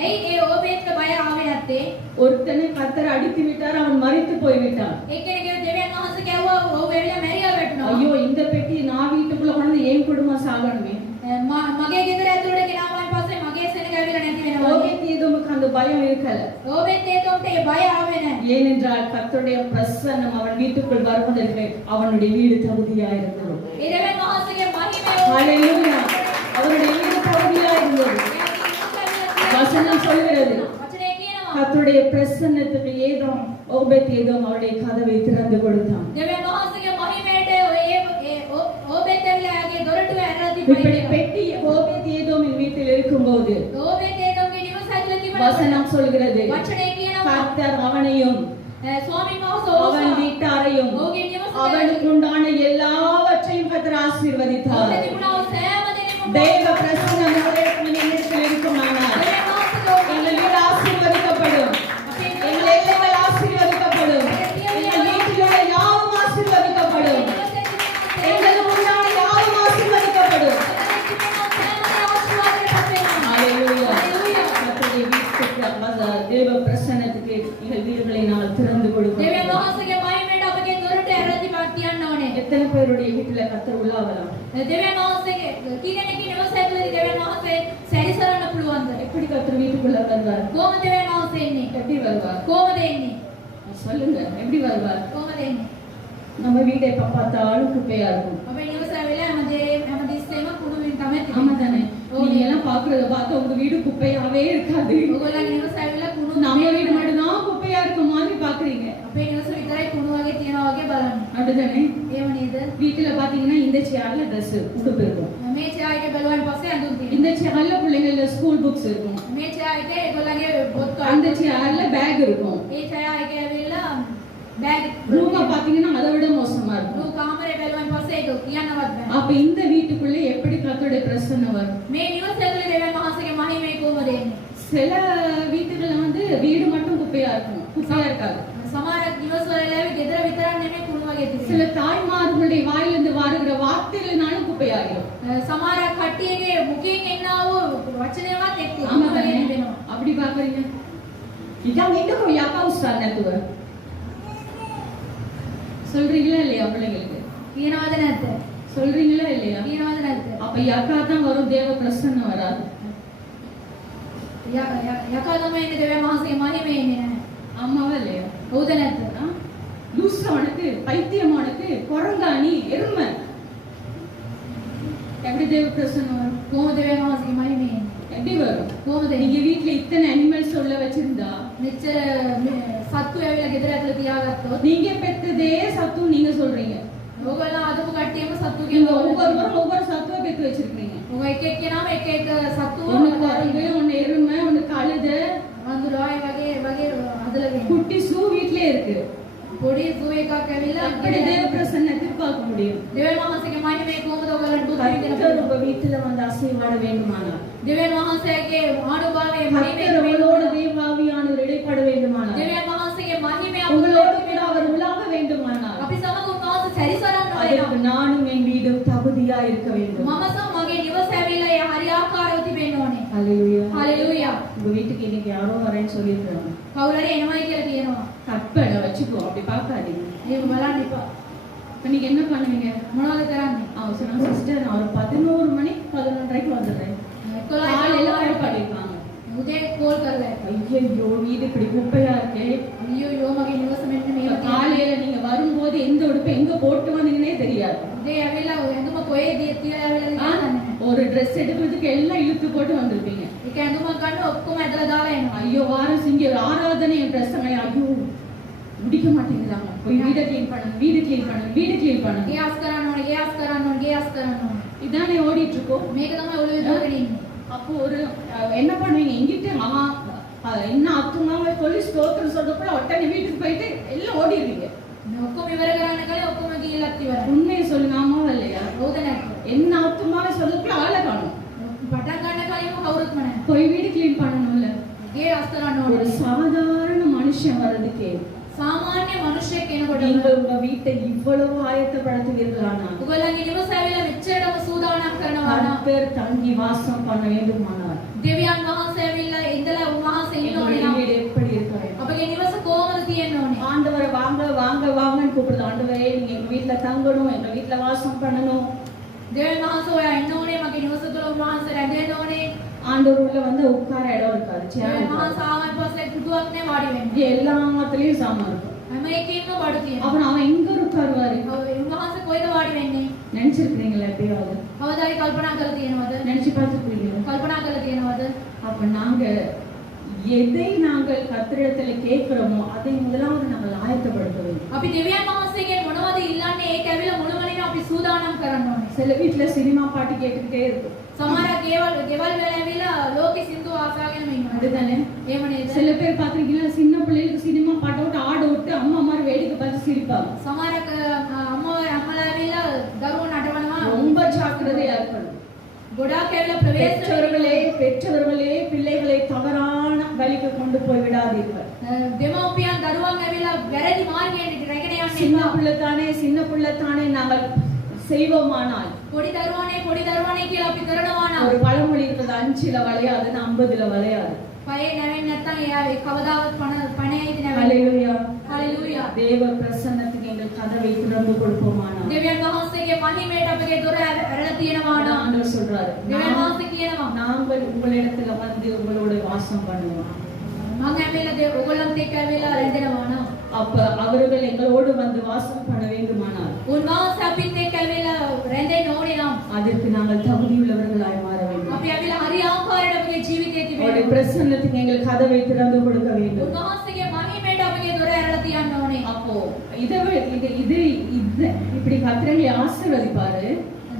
ඇයි ඒ ඕබේත්ට බය ආවේ නැත්තේ? ஒருத்தனை கர்த்தர் அடித்து விட்டார், அவன் மரித்து போய் விட்டான். එක්කෙනෙක් දෙවියන් වහන්සේ කිව්වා ඔහු ඇවිල්ලා මැරිලා වැටුණා. ஐயோ இந்த பெட்டி நான் வீட்டுக்குள்ள கொண்டு என் குடும்பம் சாகணுமே. මගේ ගෙදර ඇතුළට ගෙනාවාන් පස්සේ මගේ සෙනග ඇවිල්ලා නැති වෙනවා. ஓபேத் ஏதோமுக்கு அந்த பயம் இருக்கல. ඕබේත් ඒතොන්ට ඒ බය ආවේ නැහැ. ஏனென்றால் கர்த்தருடைய பிரசன்னம் அவன் வீட்டுக்குள் வருவதற்கு அவனுடைய வீடு தகுதியா இருந்தது. ඒ දෙවියන් වහන්සේගේ මහිමය ஹalleluya. அவனுடைய வீடு தகுதியா இருந்தது. வசனம் சொல்கிறது, වචනේ කියනවා கர்த்தருடைய பிரசன்னத்துக்கு ஏதோம் ஓபேத் ஏதோம் அவருடைய கதவை திறந்து கொடுத்தான். දෙවියන් වහන්සේගේ මහිමයට ඒ ඕබේත් ඇවිල්ලා යාගේ දොරටුව ඇරලා இப்படி තිබ්බා. பெட்டி ஓபேத் ஏதோமின் வீட்டில் இருக்கும்போது ඕබේත් ඒතොන්ගේ නිවස ඇතුළේ තිබෙන வசனம் சொல்கிறது, වචනේ කියනවා கர்த்தர் அவனையும் ස්වාමීන් වහන්සේ அவன் வீட்டாரையும் ඔහුගේ නිවස அவனுக்கு உண்டான எல்லாவற்றையும் கர்த்தர் ஆசீர்வதித்தார். ඔහුට තිබුණා වූ සෑම දෙනෙක්ම தெய்வ பிரசன்னம் நம்முடைய இடத்தில் இருக்குமானால் දෙවියන් වහන්සේගේ எங்கள் வீடு ஆசீர்வதிக்கப்படும், எங்கள் எல்லைகள் ஆசீர்வதிக்கப்படும், எங்கள் வீட்டில் உள்ள யாவும் ஆசீர்வதிக்கப்படும், எங்களுக்கு உண்டான யாவும் ஆசீர்வதிக்கப்படும். ஹalleluya. கர்த்தருடைய வீட்டுக்கு தேவ பிரசன்னத்துக்கு எங்கள் வீடுகளை நாங்கள் திறந்து දෙවියන් கொடுக்கிறோம். වහන්සේගේ මහිමයට අපගේ දොරට ඇරලා තියන්න ඕනේ. எத்தனை பேருடைய வீட்டுல கர்த்தர் உள்ளாவலாம்? දෙවියන් වහන්සේගේ කීකෙනෙක්ගේ නිවස ඇතුළේ දෙවියන් වහන්සේ සැරිසරන්න පුළුවන්ද? எப்படி கர்த்தர் வீட்டுக்குள்ள வருவார்? කොහොමද දෙවියන් වහන්සේ එන්නේ? எப்படி வருவார்? කොහොමද එන්නේ? சொல்லுங்க, எப்படி வருவார்? කොහොමද එන්නේ? நம்ம வீடு எப்ப பார்த்தாலும் குப்பையா இருக்கும். අපේ නිවස ඇවිල්ලා හැමදෙස්සෙම කුණුවෙන් තමයි ஆமா தானே? ஓ, நீங்க எல்லாம் பாக்குறத பார்த்தா உங்க வீடு குப்பையாவே இருக்காது. ඔයගොල්ලන්ගේ නිවස ඇවිල්ලා කුණු நம்ம வீடு மட்டும்தான் குப்பையா இருக்க மாதிரி பாக்குறீங்க. අපේ නිවස විතරයි කුණු වගේ තියනවා වගේ බලන්න. அப்படிதானே? ඒව නේද? வீட்டுல பாத்தீங்கன்னா இந்த சேர்ல ட்ரெஸ் உடுப்பு இருக்கும், මේ චායික බැලුවාන් පස්සේ අඳුන් තියෙනවා. இந்த சேர்ல பிள்ளைங்கள ஸ்கூல் புக்ஸ் இருக்கும், මේ චායික ඒගොල්ලන්ගේ පොත් அந்த சேர்ல பேக் இருக்கும். ඒ චායික ඇවිල්ලා බෑග් ரூம பாத்தீங்கன்னா அதை விட மோசமா இருக்கும். රූ කාමරේ බැලුවාන් පස්සේ ඒක කියන්නවත් බෑ. அப்ப இந்த வீட்டுக்குள்ள எப்படி கர்த்தருடைய பிரசன்னம் வரும்? මේ නිවස ඇතුලේ දෙවියන් වහන්සේගේ මහිමය කොහොමද එන්නේ? சில வீட்டுகள்ல வந்து வீடு மட்டும் குப்பையா இருக்கும், குப்பையா இருக்காது. සමහර නිවස්වල ගෙදර විතරක් නෙමෙයි කුණු වගේ சில තිබෙනවා. தாய்மார்களுடைய வாயிலிருந்து வருகிற வார்த்தைகள்னாலும் குப்பையாயிரும். සමහර කට්ටියගේ මුඛයෙන් එන්නා වූ වචනයවත් එක්ක ஆமா කුණු தானே? වගේ තිබෙනවා. அப்படி பாக்குறீங்க? இதான் எங்க யாக்கா உஸ்தானத்துவ சொல்றீங்களா இல்லையா? பிள்ளைங்களுக்கு කියනවද නැද්ද? சொல்றீங்களா இல்லையா? කියනවද නැද්ද? அப்ப யாக்கா தான் வரும், தேவ பிரசன்னம் வராது. යකා තමයි එන්නේ දෙවියන් වහන්සේගේ මහිමය එන්නේ නැහැ. ஆமாவா இல்லையா? හවුද නැද්ද? லூசவனுக்கு, பைத்தியமானுக்கு, குரங்காணி, எருமை எப்படி தேவ பிரசன்னம் வரும்? කොහොමද දෙවියන් වහන්සේගේ මහිමය එන්නේ? எப்படி வரும்? කොහොමද එන්නේ? நீங்க வீட்டுல இத்தனை அனிமல்ஸ் உள்ள வச்சிருந்தா මෙච්චර සත්තු ඇවිල්ලා ගෙදර ඇතුලේ තියාගත්තොත් நீங்க பெத்ததே சத்து நீங்க சொல்றீங்க. ඕගොල්ලෝ අදපු කට්ටියම සත්තු நீங்க කියනවා. ஒவ்வொருவரும் ஒவ்வொரு சத்துவை பெத்து வச்சிருக்கீங்க. ඔය එක එක්කෙනාම එක එක සත්තු ஒண்ணு குரங்கு, ஒண்ணு எருமை, ஒண்ணு கழுதை, වඳුරායි වගේ හදලා වෙනවා. குட்டி சூ வீட்லயே இருக்கு. පොඩි සූ එකක් ඇවිල්ලා அப்படி தேவ பிரசன்னத்தை பார்க்க முடியும். දෙවියන් වහන්සේගේ මහිමය කොහොමද ඔයගලන්ට கர்த்தர் உங்க வீட்டுல வந்து அசைவாட வேண்டுமானால், දෙවියන් වහන්සේගේ ආනුභාවයේ கர்த்தர் உங்களோட தேவாவியானவர் இடைப்பட வேண்டுமானால், දෙවියන් වහන්සේගේ මහිමය உங்களோடு கூட அவர் உலாவ வேண்டுமானால், අපි සමග උන්වහන්සේ සැරිසරන්න அதற்கு වෙනවා. நானும் என் வீடும் தகுதியா இருக்க வேண்டும். මම සහ මගේ නිවස ඇවිල්ලා ඒ හරියාකාරව තිබෙන්න ඕනේ. ஹalleluya. හalleluya. உங்க வீட்டுக்கு இன்னைக்கு யாரோ வரேன்னு சொல்லிருக்காங்க. කවුරු හරි එනවයි කියලා කියනවා. கற்பனை வச்சுக்கோ, அப்படி பார்க்காதீங்க. ඒක බලන්න එපා. இப்ப நீங்க என்ன பண்ணுவீங்க? මොනවද කරන්නේ? அவசரம் சிஸ்டர், நான் ஒரு 11 மணி 11:30க்கு வந்துடுறேன். காலையில கால் பண்ணிருக்காங்க. උදේ කෝල් කරලා ஐயோ வீடு இப்படி குப்பையா இருக்கே. අයියෝ මගේ නිවස මෙන්න මේක තියෙනවා. காலையில நீங்க வரும்போது எந்த உடுப்பு எங்க போட்டு வந்தீங்கன்னே தெரியாது. උදේ ඇවිල්ලා ඇඳුම කොහෙද තියලා ඇවිල්ලා ஆ? ඉන්නවද? ஒரு ட்ரெஸ் எடுக்கிறதுக்கு எல்லாம் இழுத்து போட்டு வந்திருப்பீங்க. ඒක ඇඳුමක් ගන්න ඔක්කොම ඇදලා දාලා එනවා. ஐயோ வாரம் சிங்க ஆராதனை பிரசங்க ஐயோ முடிக்க மாட்டேங்கிறாங்க. போய் வீட க்ளீன் பண்ணணும், வீடு க்ளீன் பண்ணணும், வீடு க்ளீன் பண்ணணும். ගෑස් කරන්න ඕනේ, ගෑස් කරන්න ඕනේ, ගෑස් කරන්න ඕනේ. இதானே ஓடிட்டு இருக்கோம். මේක තමයි ඔළුවේ දාගෙන ඉන්නේ. அப்போ ஒரு என்ன பண்ணுவீங்க? எங்கிட்ட என்ன அத்துமாவை சொல்லி ஸ்தோத்திரம் சொல்றப்ப உடனே வீட்டுக்கு போயிட்டு எல்லாம் ஓடிடுவீங்க. ඔක්කොම ඉවර කරන්න කලින් ඔක්කොම ගිහිල්ලත් ඉවරයි. உண்மையை சொல்லுங்க, ஆமாவா இல்லையா? හොද නැද්ද? என்ன அத்துமாவை சொல்லப்ப ஆளை காணும். පටන් ගන්න කලින්ම කවුරුත්ම නැහැ. போய் வீடு க்ளீன் பண்ணணும்ல. ගේ අස් කරන්න ஒரு ඕනේ. சாதாரண மனுஷன் வர்றதுக்கே සාමාන්‍ය මිනිස්සෙක් කෙනෙකුට நீங்க உங்க வீட்டை இவ்வளவு ஆயத்தப்படுத்துவீர்களானா ඔයගොල්ලන්ගේ නිවස ඇවිල්ලා මෙච්චරම සූදානම් කරනවා නම් கர்த்தர் தங்கி வாசம் பண்ண வேண்டுமானார் දෙවියන් වහන්සේ ඇවිල්ලා ඉඳලා උන්වහන්සේ ඉන්න ඕනේ எங்களுடைய නම් வீடு எப்படி இருக்க வேண்டும்? අපගේ නිවස කොහොමද තියෙන්න ඕනේ? ஆண்டவரை வாங்க வாங்க வாங்கன்னு கூப்பிடுது. ஆண்டவரே நீங்க எங்க வீட்டுல தங்கணும், எங்க வீட்டுல வாசம் பண்ணணும். දෙවියන් වහන්සේ ඔයා එන්න ඕනේ, මගේ නිවස තුළ උන්වහන්සේ රැඳෙන්න ඕනේ. ஆண்டவர் உள்ள வந்து உட்கார இடம் இருக்காது, சேர் දෙවියන් இருக்காது. වහන්සේ ආවන් පස්සේ පුටුවක් නෑ වාඩි වෙන්න. எல்லாத்துலயும் சாமான் இருக்கும். හැම එකකින්ම බඩු තියෙනවා. அப்புறம் அவன் எங்க உட்காருவாரு? උන්වහන්සේ කොයිද වාඩි වෙන්නේ? நினைச்சிருக்கீங்களா எப்பயாவது? කවදාරි කල්පනා කරලා තියෙනවද? நினைச்சு பார்த்துருக்கீங்களா? කල්පනා කරලා තියෙනවද? அப்ப நாங்க எதை நாங்கள் கர்த்தரிடத்துல கேட்கிறோமோ அதை முதலாவது நாங்கள் ஆயத்தப்படுத்த வேண்டும். අපි දෙවියන් වහන්සේගෙන් මොනවද ඉල්ලන්නේ? ඒක ඇවිල්ලා මුළුමනින්ම අපි සූදානම් කරන්න ඕනේ. சில வீட்டுல சினிமா பாட்டு கேட்டுக்கிட்டே இருக்கும். සමහර ගෙවල් වල ඇවිල්ලා ලෝකෙ සින්දු ආසාගෙනම ඉන්නවා. அதுதானே? එහෙම නේද? சில பேர் பாத்திருக்கீங்களா, சின்ன பிள்ளைகளுக்கு சினிமா பாட்டை விட்டு ஆட விட்டு அம்மா மாதிரி வேடிக்கை பார்த்து சிரிப்பாங்க. සමහර අම්මලා ඇවිල්ලා දරුවෝ නටවනවා. ரொம்ப ஜாக்கிரதையா இருக்கணும். ගොඩාක් ඇවිල්ලා ප්‍රවේශ பெற்றவர்களே பிள்ளைகளை தவறான வழிக்கு கொண்டு போய் விடாதீர்கள். දෙමව්පියන් දරුවන් ඇවිල්ලා වැරදි මාර්ගයෙන් රැගෙන சின்ன යන්නේ. பிள்ளை தானே நாங்கள் செய்வோமானால் පොඩි දරුවනේ කියලා අපි කරනවා නම් ஒரு பழமொழி இருக்குது, 5ல வளையாது 50ல வளையாது. පයේ නැවෙන්නේ නැත්නම් එයා කවදාවත් පණයයිද නැවෙන්නේ. ஹல்லேலூயா. හalleluya. தேவ பிரசன்னத்துக்கு எங்கள் கதவை திறந்து கொடுப்போமானால் දෙවියන් වහන්සේගේ මහිමයට අපගේ දොර ඇරලා තියෙනවා නම් ஆண்டவர் சொல்றாரு, දෙවියන් වහන්සේ කියනවා நாங்கள் உங்களிடத்துல வந்து உங்களோட வாசம் பண்ணுவோம். මම ඇවිල්ලා ඔයගොල්ලන්ත් එක්ක ඇවිල්ලා රැඳෙනවා නම් அப்ப அவர்கள் எங்களோடு வந்து வாசம் பண்ண வேண்டுமானால் උන්වහන්සේ අපිත් එක්ක ඇවිල්ලා රැඳෙන්න ඕනේ නම් அதற்கு நாங்கள் தகுதியுள்ளவர்களாய் மாற வேண்டும். අපි ඇවිල්ලා හරි ආකාරයට අපගේ ජීවිතයේ அவருடைய තිබෙනවා. பிரசன்னத்துக்கு எங்கள் கதவை திறந்து கொடுக்க வேண்டும். උන්වහන්සේගේ මහිමයට අපගේ දොර ඇරලා තියන්න ඕනේ. அப்போ இது இப்படி கர்த்தரை ஆசீர்வதிப்பாரு.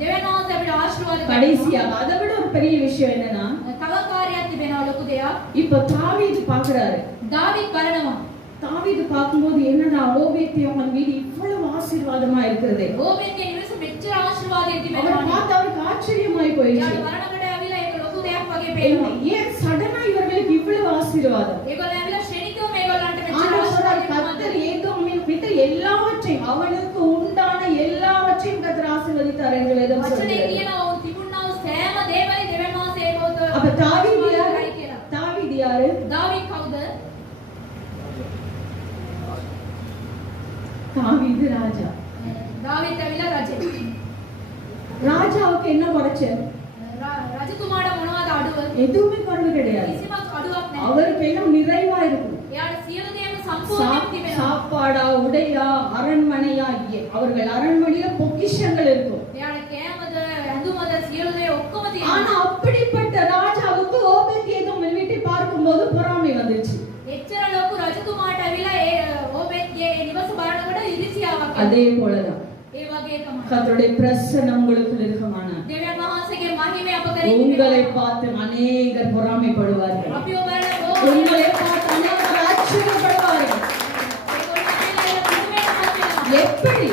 දෙවියන් වහන්සේ අපිට ආශිර්වාද கடைசியா அதை விட ஒரு பெரிய விஷயம் என்னன்னா, තව කාර්යයක් තිබෙනවා ලොකු දෙයක්. இப்ப தாவீது பாக்குறாரு. දාවිත් බලනවා. தாவீது பார்க்கும்போது என்னடா ஓபேத்தியவன் வீடு இவ்வளவு ஆசீர்வாதமா இருக்கிறதே. ඕබෙන්ගේ නිවස මෙච්චර ආශිර්වාදයෙන් அவரை තිබෙනවා. பார்த்து அவருக்கு ஆச்சரியமாய் போயிடுச்சு. යාට බලනකොට ඇවිල්ලා ඒක ලොකු දෙයක් වගේ පේනවා. ஏன் சடனா இவர்களுக்கு இவ்வளவு ஆசீர்வாதம்? ඒගොල්ලෝ ඇවිල්ලා ශනිකව මේගොල්ලන්ට මෙච්චර ஆண்டவர் சொல்றாரு, ආශිර්වාදයෙන් கர்த்தர் ஏதோமின் விட்டு எல்லாவற்றையும் அவனுக்கு உண்டான எல்லாவற்றையும் கர்த்தர் ஆசீர்வதித்தார் என்று வேதம் වචනේ சொல்கிறது. කියනවා ඔවුන් තිබුණා වූ සෑම දේවලින් දෙවියන් වහන්සේ ඒකෝත அப்ப தாவீது யாரு? ආශිර්වාදයි කියලා. தாவீது யாரு? දාවිත් කවුද? தாவீது ராஜா. දාවිත් ඇවිල්ලා රජෙක්. ராஜாவுக்கு என்ன குறைச்சு? රජතුමාට මොනවද අඩුව? எதுவுமே குறைவு கிடையாது. කිසිම අඩුවක් නැහැ. அவருக்கு எல்லாம் நிறைவா இருக்கும். එයාට සියලු දේම සම්පූර්ණයෙන් තිබෙනවා. சாப்பாடா, உடையா, அரண்மனையா, அவர்கள் அரண்மனையில பொக்கிஷங்கள் இருக்கும். එයාට කෑමද ඇඳුමද සියලු දේ ඔක්කොම ஆனா තියෙනවා. அப்படிப்பட்ட ராஜாவுக்கு ஓபேத்ஏதோம் வீட்டை பார்க்கும்போது பொறாமை வந்துச்சு. එච්චර ලොකු රජතුමාට ඇවිල්ලා ඒ ඕබෙත්ගේ නිවස බලනකොට ඉරිසියාවක් එනවා. அதே போலதான் ඒ වගේ තමයි. கர்த்தருடைய பிரசன்னம் உங்களுக்கு இருக்குமானால் දෙවියන් වහන්සේගේ මහිමය අප කරේ உங்களை பார்த்து அநேகர் பொறாமைப்படுவார்கள். අපි ඔබලා உங்களை பார்த்து அநேகர் ஆச்சரியப்படுவார்கள். எப்படி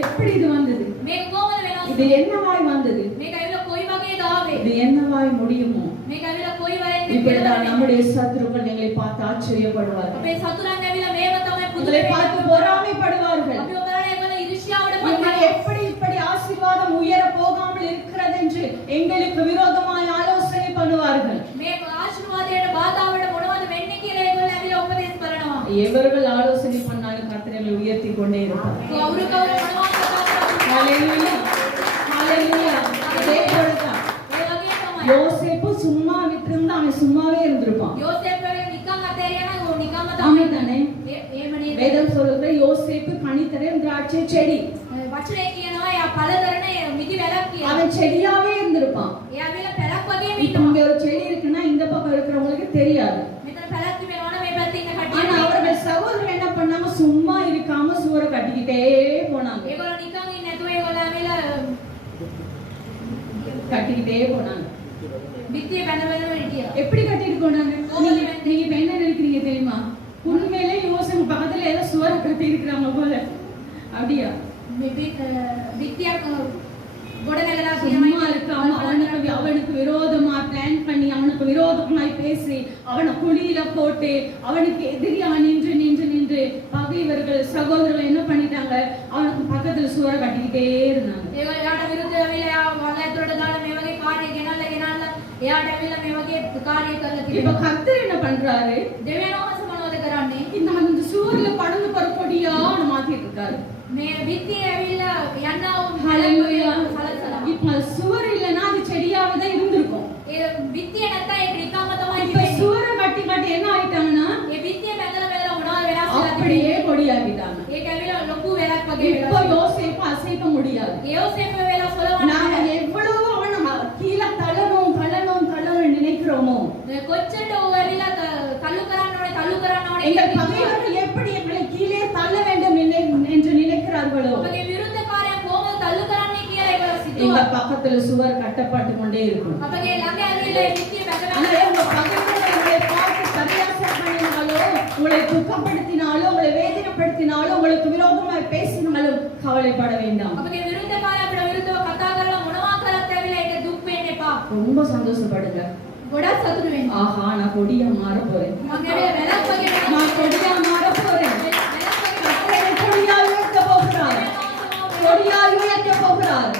எப்படி இது வந்தது? මේක කොහොමද වෙනස්? இது என்னவாய் வந்தது? මේක ඇවිල්ලා කොයි වගේද ආවේ? இது என்னவாய் முடியுமோ? මේක ඇවිල්ලා කොයි වරෙන්ද இப்படிதான் நம்முடைய சத்துருக்கள் எங்களை பார்த்து ஆச்சரியப்படுவார்கள். අපේ සතුරන් ඇවිල්ලා මේව තමයි உங்களை பார்த்து பொறாமைப்படுவார்கள். අපි ඔබලා ඒගොල්ලෝ ඉරිසියාවට நீங்கள் පත් எப்படி இப்படி ஆசீர்வாதம் உயர போகாமல் இருக்கிறது என்று எங்களுக்கு விரோதமாய் ஆலோசனை பண்ணுவார்கள். මේ ආශිර්වාදයට බාධාවට මොනවද වෙන්නේ කියලා ඒගොල්ලෝ ඇවිල්ලා උපදේශ කරනවා. எவர்கள் ஆலோசனை பண்ணாலும் கர்த்தரை உயர்த்தி கொண்டே இருப்பார். කවුරු මොනවද කතා කරන්නේ? ஹalleluya ஹalleluya. அதே போலதான் ඒ වගේ තමයි. யோசேப்பு சும்மா விட்டிருந்தா அவன் சும்மாவே இருந்திருப்பான். යෝසේප් නිකන් අතේරියා නම් ਉਹ නිකම්ම ஆமே තමයි. தானே? එහෙම නේද? வேதம் சொல்லுகிறது யோசேப்பு கனிதரும் திராட்சை செடி. වචනේ කියනවා යා පළදරන මිදි වැලක් කියලා. அவன் செடியாவே இருந்து இருந்திருப்பான். එයාවිලා පැලක් වගේම இப்ப ඉන්නවා. இங்க ஒரு செடி இருக்குன்னா இந்த பக்கம் இருக்கிறவங்களுக்கு தெரியாது. මෙතන පැලක් තිබෙනවා නම් මේ පැත්තේ ඉන්න ஆனா කට්ටිය அவர்கள் சகோதரர்கள் என்ன பண்ணாங்க, சும்மா இருக்காம சுவரை கட்டிக்கிட்டே போனாங்க. ඒගොල්ලෝ නිකන් ඉන්නේ නැතුව ඒගොල්ලෝ ඇවිල්ලා கட்டிக்கிட்டே போனாங்க. පිටියේ බැඳ බැඳ හිටියා. எப்படி கட்டிட்டு போனாங்க? நீங்க இப்ப என்ன நினைக்கிறீங்க தெரியுமா? உண்மையிலே யோசனை பக்கத்துல ஏதோ சுவரை கட்டி இருக்கிறாங்க போல. அப்படியா? මේ පිටියක් ගොඩ නැගලා சும்மா இருக்காம அவனுக்கு விரோதமா பிளான் பண்ணி அவனுக்கு விரோதமாய் பேசி அவனை குழியில போட்டு அவனுக்கு எதிரியா நின்று நின்று நின்று பகைவர்கள் சகோதரர்கள் என்ன பண்ணிட்டாங்க, அவனுக்கு பக்கத்துல சுவரை கட்டிக்கிட்டே இருந்தாங்க. ඒගොල්ලෝ යාට විරුද්ධව ඇවිල්ලා යා වලයතොට දාලා මේ වගේ කාර්ය ගෙනල්ලා එයාට ඇවිල්ලා මේ වගේ කාර්ය කරලා இப்ப තිබෙනවා. கர்த்தர் என்ன பண்றாரு, දෙවියන් වහන්සේ මොනවද කරන්නේ? இந்த சுவர்ல படந்து போற கொடியா மாத்திட்டு இருக்காரு. මේ පිටියේ ඇවිල්ලා යන්නා වූ ஹalleluya. සලසලා. இப்ப சுவர் இல்லைன்னா அது செடியாவே தான் இருந்திருக்கும். ඒ පිටියේ නැත්නම් ඒක නිකම්ම තමයි இப்ப තිබෙන්නේ. சுவரை கட்டி கட்டி என்ன ஆயிட்டாங்கன்னா ඒ පිටියේ බැඳලා බැඳලා මොනවද වෙනස් වෙලා அப்படியே තිබෙන්නේ? கொடியாக்கிட்டாங்க. ඒක ඇවිල්ලා ලොකු වෙලක් වගේ இப்ப වෙලා. யோசேப்பு அசைக்க முடியாது. யோசேப்பு වෙලා நாம සොලවන්න. எவ்வளவு அவனை கீழே தள்ளணும் நினைக்கிறோமோ, කොච්චරට ඕ ඇවිල්ලා තල්ලු කරන්න ඕනේ எங்கள் කියලා பகைவர்கள் எப்படி எங்களை கீழே தள்ள வேண்டும் என்று நினைக்கிறார்களோ, අපගේ විරුද්ධකාරයන් කොහොමද තල්ලු කරන්නේ කියලා ඒගොල්ලෝ எங்க සිතුවා. பக்கத்துல சுவர் கட்டப்பட்டு கொண்டே இருக்கும். අපගේ ළඟ ඇවිල්ලා ඒ පිටියේ බැඳ ஆனா உங்க பகைவர்கள் உங்களை பார்த்து பரியாசம் பண்ணினாலோ, உங்களை துக்கப்படுத்தினாலோ, உங்களை வேதனைப்படுத்தினாலோ, உங்களுக்கு விரோதமாய் பேசினாலும் கவலைப்பட வேண்டாம். අපගේ විරුද්ධකාරය අපිට විරුද්ධව කතා කරලා මොනවා කරත් ඇවිල්ලා ඒක දුක් වෙන්න එපා. ரொம்ப சந்தோஷப்படுங்க. ගොඩක් සතුටු වෙන්න. ஆஹா, நான் கொடியா மாற போறேன், මම ඇවිල්ලා වෙලක් වගේ நான் கொடியா மாற போறேன். கர்த்தர் கொடியா உயர்த்த போகிறார், கொடியா உயர்த்த போகிறார்.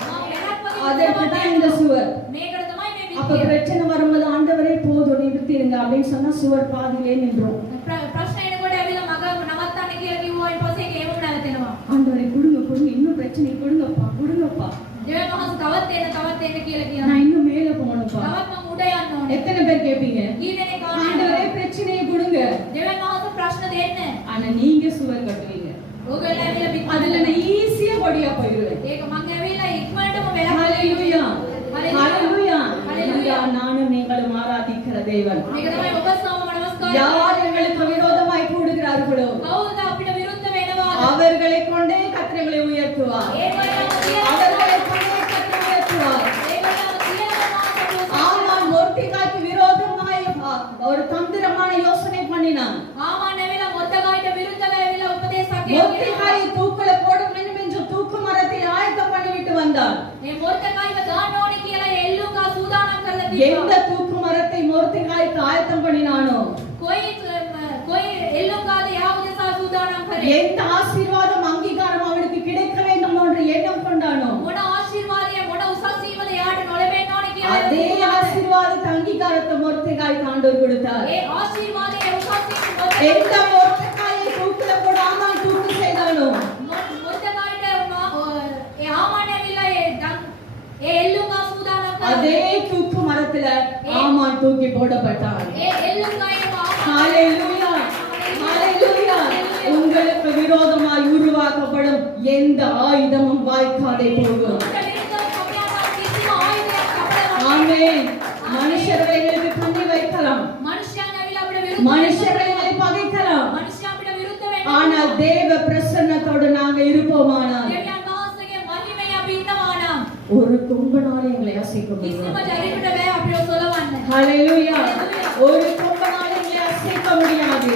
அதற்கு தான் இந்த சுவர். මේකට තමයි මේ அப்ப පිටිය. பிரச்சனை வரும்போது ஆண்டவரே போதும் நிறுத்திடுங்க அப்படின்னு சொன்னா சுவர் பாதியிலே நின்றோம். ප්‍රශ්න එනකොට ඇවිල්ලා මග නවත්තන්න කියලා කිව්වා ඊට පස්සේ ඒක ඒවම නැවතෙනවා. ஆண்டவரே கொடுங்க கொடுங்க, இன்னும் பிரச்சனை கொடுங்கப்பா கொடுங்கப்பா, දෙවියන් වහන්සේ තවත් එන්න කියලා කියනවා. நான் இன்னும் மேல போகணும்ப்பா. තවත් මම උඩ යන්න ඕනේ. எத்தனை பேர் கேட்பீங்க, කීදෙනෙක් ஆண்டவரே பிரச்சனையை கொடுங்க, දෙවියන් වහන්සේ ප්‍රශ්න දෙන්න. ஆனா நீங்க சுவர் கட்டுவீங்க. ඕගොල්ලෝ ඇවිල්ලා அதுல පිටිය. நான் ஈஸியா கொடியா போயிடுவேன். ඒක මම ඇවිල්ලා ඉක්මනටම වෙලක් ஹalleluya ஹalleluya. ஹalleluya. நானும் நீங்களும் ஆராதிக்கிற தேவன். මේක තමයි ඔබ සමම නමස්කාර. யார் எங்களுக்கு விரோதமாய் கூடுகிறார்களோ කවුද අපිට විරුද්ධ වෙනවා? அவர்களை கொண்டே கர்த்தரை உயர்த்துவார். ඒගොල්ලෝ කියලා அவர்களை கொண்டே கர்த்தரை உயர்த்துவார். ඒගොල්ලෝ කියලා මාතෘකාව. ஆனால் மொர்தெகாய்க்கு விரோதமாய் ஒரு தந்திரமான யோசனை பண்ணினான். ආමාන ඇවිල්ලා මොර්දෙකායිට විරුද්ධව ඇවිල්ලා උපදේශයක් மொர்தெகாயை தூக்குல போட வேண்டும் என்று தூக்கு மரத்தை ஆயத்தம் பண்ணிவிட்டு வந்தான். මේ මොර්දෙකායිව දාන්න ඕනේ කියලා එල්ලුකා සූදානම් කරලා எந்த තිබ්බා. தூக்கு மரத்தை மொர்தெகாய்க்கு ஆயத்தம் பண்ணினானோ, කොයි එල්ලුකාද යාවදසා සූදානම් කරේ? எந்த ஆசீர்வாதம் அங்கீகாரம் அவனுக்கு கிடைக்க வேண்டும் என்று எண்ணம் கொண்டானோ, මොන ආශිර්වාදය මොන උසස් වීමද යාට නොලැබෙන්න ඕනේ කියලා அதே ஆசீர்வாதத்தை அங்கீகாரத்தை மொர்தெகாய்க்கு ஆண்டவர் கொடுத்தார். ඒ ආශිර්වාදය උසස් වීම எந்த மொர்தெகாயை தூக்குல போடாமல் தூக்கு செய்தானோ, මොර්දෙකායිට ඒ ආමාන ඇවිල්ලා ඒ එල්ලුකා සූදානම් කරා. அதே தூக்கு மரத்துல ஆமான் தூக்கி போடப்பட்டான். ඒ එල්ලුකායම ஹalleluya ஹalleluya. உங்களுக்கு விரோதமாய் உருவாக்கப்படும் எந்த ஆயுதமும் வாய்க்காதே போகும். කිසිම ආයුධයක් අපිට ஆமென். மனுஷர்களை எங்களுக்கு பண்ணி வைக்கலாம், මනුෂ්‍යයන් ඇවිල්ලා අපිට විරුද්ධ மனுஷர்களை பகைக்கலாம், මනුෂ්‍යයන් අපිට විරුද්ධ වෙනවා. ஆனால் தேவ பிரசன்னத்தோடு நாங்க இருப்போமானால் දෙවියන් වහන්සේගේ මහිමේ අපි ඉන්නවා නම් ஒரு கொம்பனாலே எங்களை அசைக்க කිසිම முடியும். ජගයකට බෑ අපිව සොලවන්න. ஹalleluya. ஒரு கொம்பனாலே எங்களை அசைக்க முடியாது.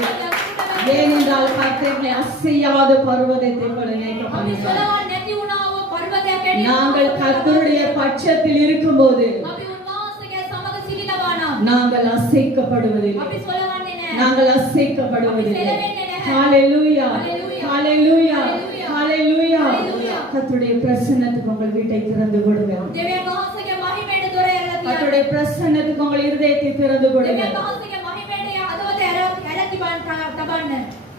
ஏனென்றால் கர்த்தரை அசையாத பர்வதத்தை போல நினைக்க අපි பண்ணுகிறார். සොලවන්න නැති වුණාව පර්වතයක් ඇටියට நாங்கள் கர்த்தருடைய பட்சத்தில் இருக்கும்போது අපි උන්වහන්සේගේ සමග සිටිනවා නම් நாங்கள் அசைக்கப்படுவதில்லை, අපි සොලවන්නේ නැහැ. நாங்கள் அசைக்கப்படுவதில்லை. අපි සෙලවෙන්නේ නැහැ. ஹalleluya Hallelujah. ஹalleluya Hallelujah. ஹalleluya. Hallelujah. கர்த்தருடைய பிரசன்னத்துக்கு உங்கள் வீட்டை திறந்து கொடுங்க. දෙවියන් වහන්සේගේ මහිමේට දොර ඇරලා තියන්න. கர்த்தருடைய பிரசன்னத்துக்கு உங்கள் இருதயத்தை திறந்து கொடுங்க. දෙවියන් වහන්සේගේ මහිමේට හදවත ඇරති තබන්න.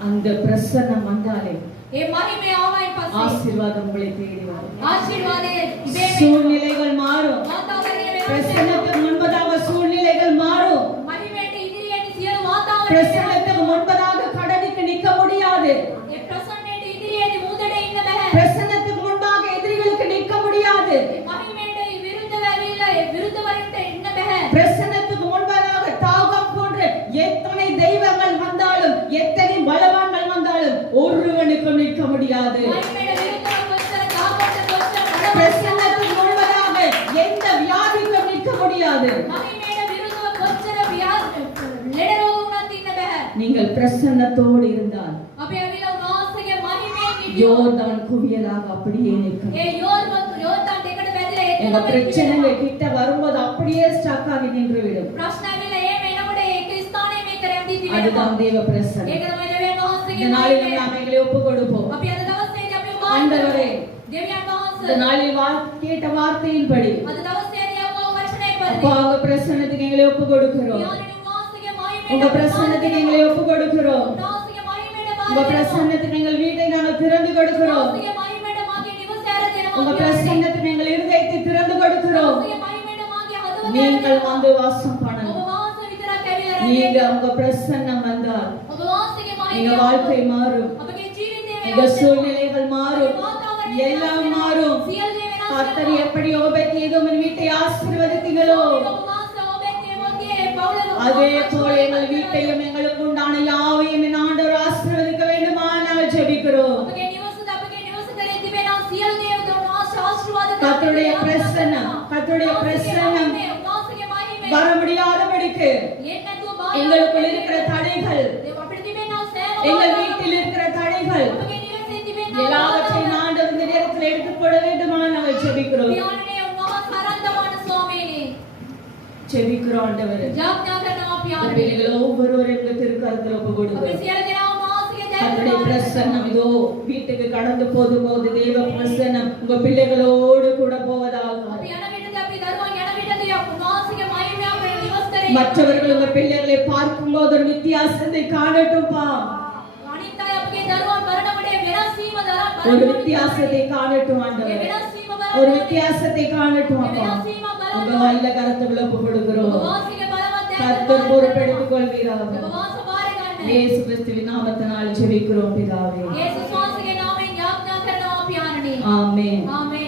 அந்த பிரசன்னம் வந்தாலே ඒ මහිමේ ආවයින් පස්සේ ஆசீர்வாதம் உங்களை தேடி வரும். ආශිර්වාදයේ ඉබේම சூழ்நிலைகள் மாறும். වාතාවරණය වෙනස් වෙනවා. பிரசன்னத்துக்கு முன்பதாக சூழ்நிலைகள் மாறும். මහිමේට ඉදිරියට සියලු වාතාවරණය பிரசன்னத்துக்கு முன்பதாக கடனுக்கு நிற்க முடியாது. ඒ ප්‍රසන්නයට ඉදිරියට මූදට ඉන්න බෑ. பிரசன்னத்துக்கு முன்பாக எதிரிகளுக்கு நிற்க முடியாது. මහිමේට විරුද්ධව ඇවිල්ලා ඒ பிரசன்னத்தோடு இருந்தால் අපි ඇවිල්ලා උන්වහන්සේගේ මහිමයෙන් හිටියොත් யோர்தான் குவியலாக அப்படியே நிற்கும். ඒ යෝර්දාන් දෙකට බැඳලා எங்க ඒකම பிரச்சனைகள் கிட்ட வரும்போது அப்படியே ஸ்டாக் ஆகி நின்று விடும். ප්‍රශ්න ඇවිල්ලා එහෙම එනකොට ඒක ස්ථානයේ මේක රැඳී அதுதான் තිබෙනවා. தேவ பிரசன்னம். ඒක තමයි දෙවියන් වහන්සේගේ இந்த நாளில் මහිමය. நாம் எங்களை ஒப்பு கொடுப்போம். අපි අද දවසේදී අපි ஆண்டவரே, දෙවියන් இந்த වහන්සේ நாளில் கேட்ட வார்த்தையின்படி අද දවසේදී අපව වචනය அப்பா පරිදි உங்க பிரசன்னத்துக்கு எங்களை ஒப்பு கொடுக்கிறோம். ඥානනි වහන්සේගේ உங்க මහිමයට பிரசன்னத்துக்கு எங்களை ஒப்பு கொடுக்கிறோம். උන්වහන්සේගේ මහිමයට உங்க பிரசன்னத்துக்கு எங்கள் வீட்டை நாங்கள் திறந்து கொடுக்கிறோம். උන්වහන්සේගේ මහිමයට මාගේ නිවස ඇර දෙනවා. உங்க பிரசன்னத்துக்கு எங்கள் இருதயத்தை திறந்து கொடுக்கிறோம். උන්වහන්සේගේ මහිමයට මාගේ හදවත நீங்கள் வந்து வாசம் பண்ணணும். ඔබ වහන්සේ විතරක් ඇවිල්ලා நீங்க රැඳෙන්න. உங்க பிரசன்னம் வந்தால் ඔබ වහන්සේගේ எங்க මහිමය வாழ்க்கை மாறும். අපගේ ජීවිතේ எங்க වෙනස් சூழ்நிலைகள் மாறும். எல்லாம் மாறும். සියලු දේ වෙනස් கர்த்தர் எப்படி ஓபேத்ஏதோமின் வீட்டை ஆசீர்வதித்தீங்களோ அதே போல எங்கள் வீட்டையும் எங்களுக்கு உண்டான யாவையும் என் ஆண்டவர் ஆசீர்வதிக்க வேண்டுமா நாங்கள் ஜெபிக்கிறோம். கர்த்தருடைய பிரசன்னம் வர முடியாதபடிக்கு எங்களுக்குள் இருக்கிற தடைகள், எங்கள் வீட்டில் இருக்கிற தடைகள் எல்லாவற்றையும் ஆண்டவர் இந்த நேரத்தில் எடுத்துக் கொள்ள வேண்டுமா நாங்கள் ஜெபிக்கிறோம். ஜெபிக்கிறோம் ஆண்டவரே. நீங்கள் ஒவ்வொருவரும் எங்கள் திருக்கரத்தில் ஒப்பு கொடுக்கிறோம். கர்த்தருடைய பிரசன்னம் இதோ வீட்டுக்கு கடந்து போது தேவ பிரசன்னம் உங்க பிள்ளைகளோடு கூட போவதாக. மற்றவர்கள் உங்க பிள்ளைகளை பார்க்கும்போது ஒரு வித்தியாசத்தை காணட்டும்பா. ஒரு வித்தியாசத்தை காணட்டும் ஆண்டவரே. ஒரு வித்தியாசத்தை காணட்டும் அப்பா. உங்க வல்ல கரத்துக்குள்ள ஒப்பு கொடுக்கிறோம். கர்த்தர் பொறுப்பெடுத்துக் கொள்வீராக. இயேசு கிறிஸ்துவின் நாமத்தினால் ஜெபிக்கிறோம் பிதாவே. ஆமென். Amen.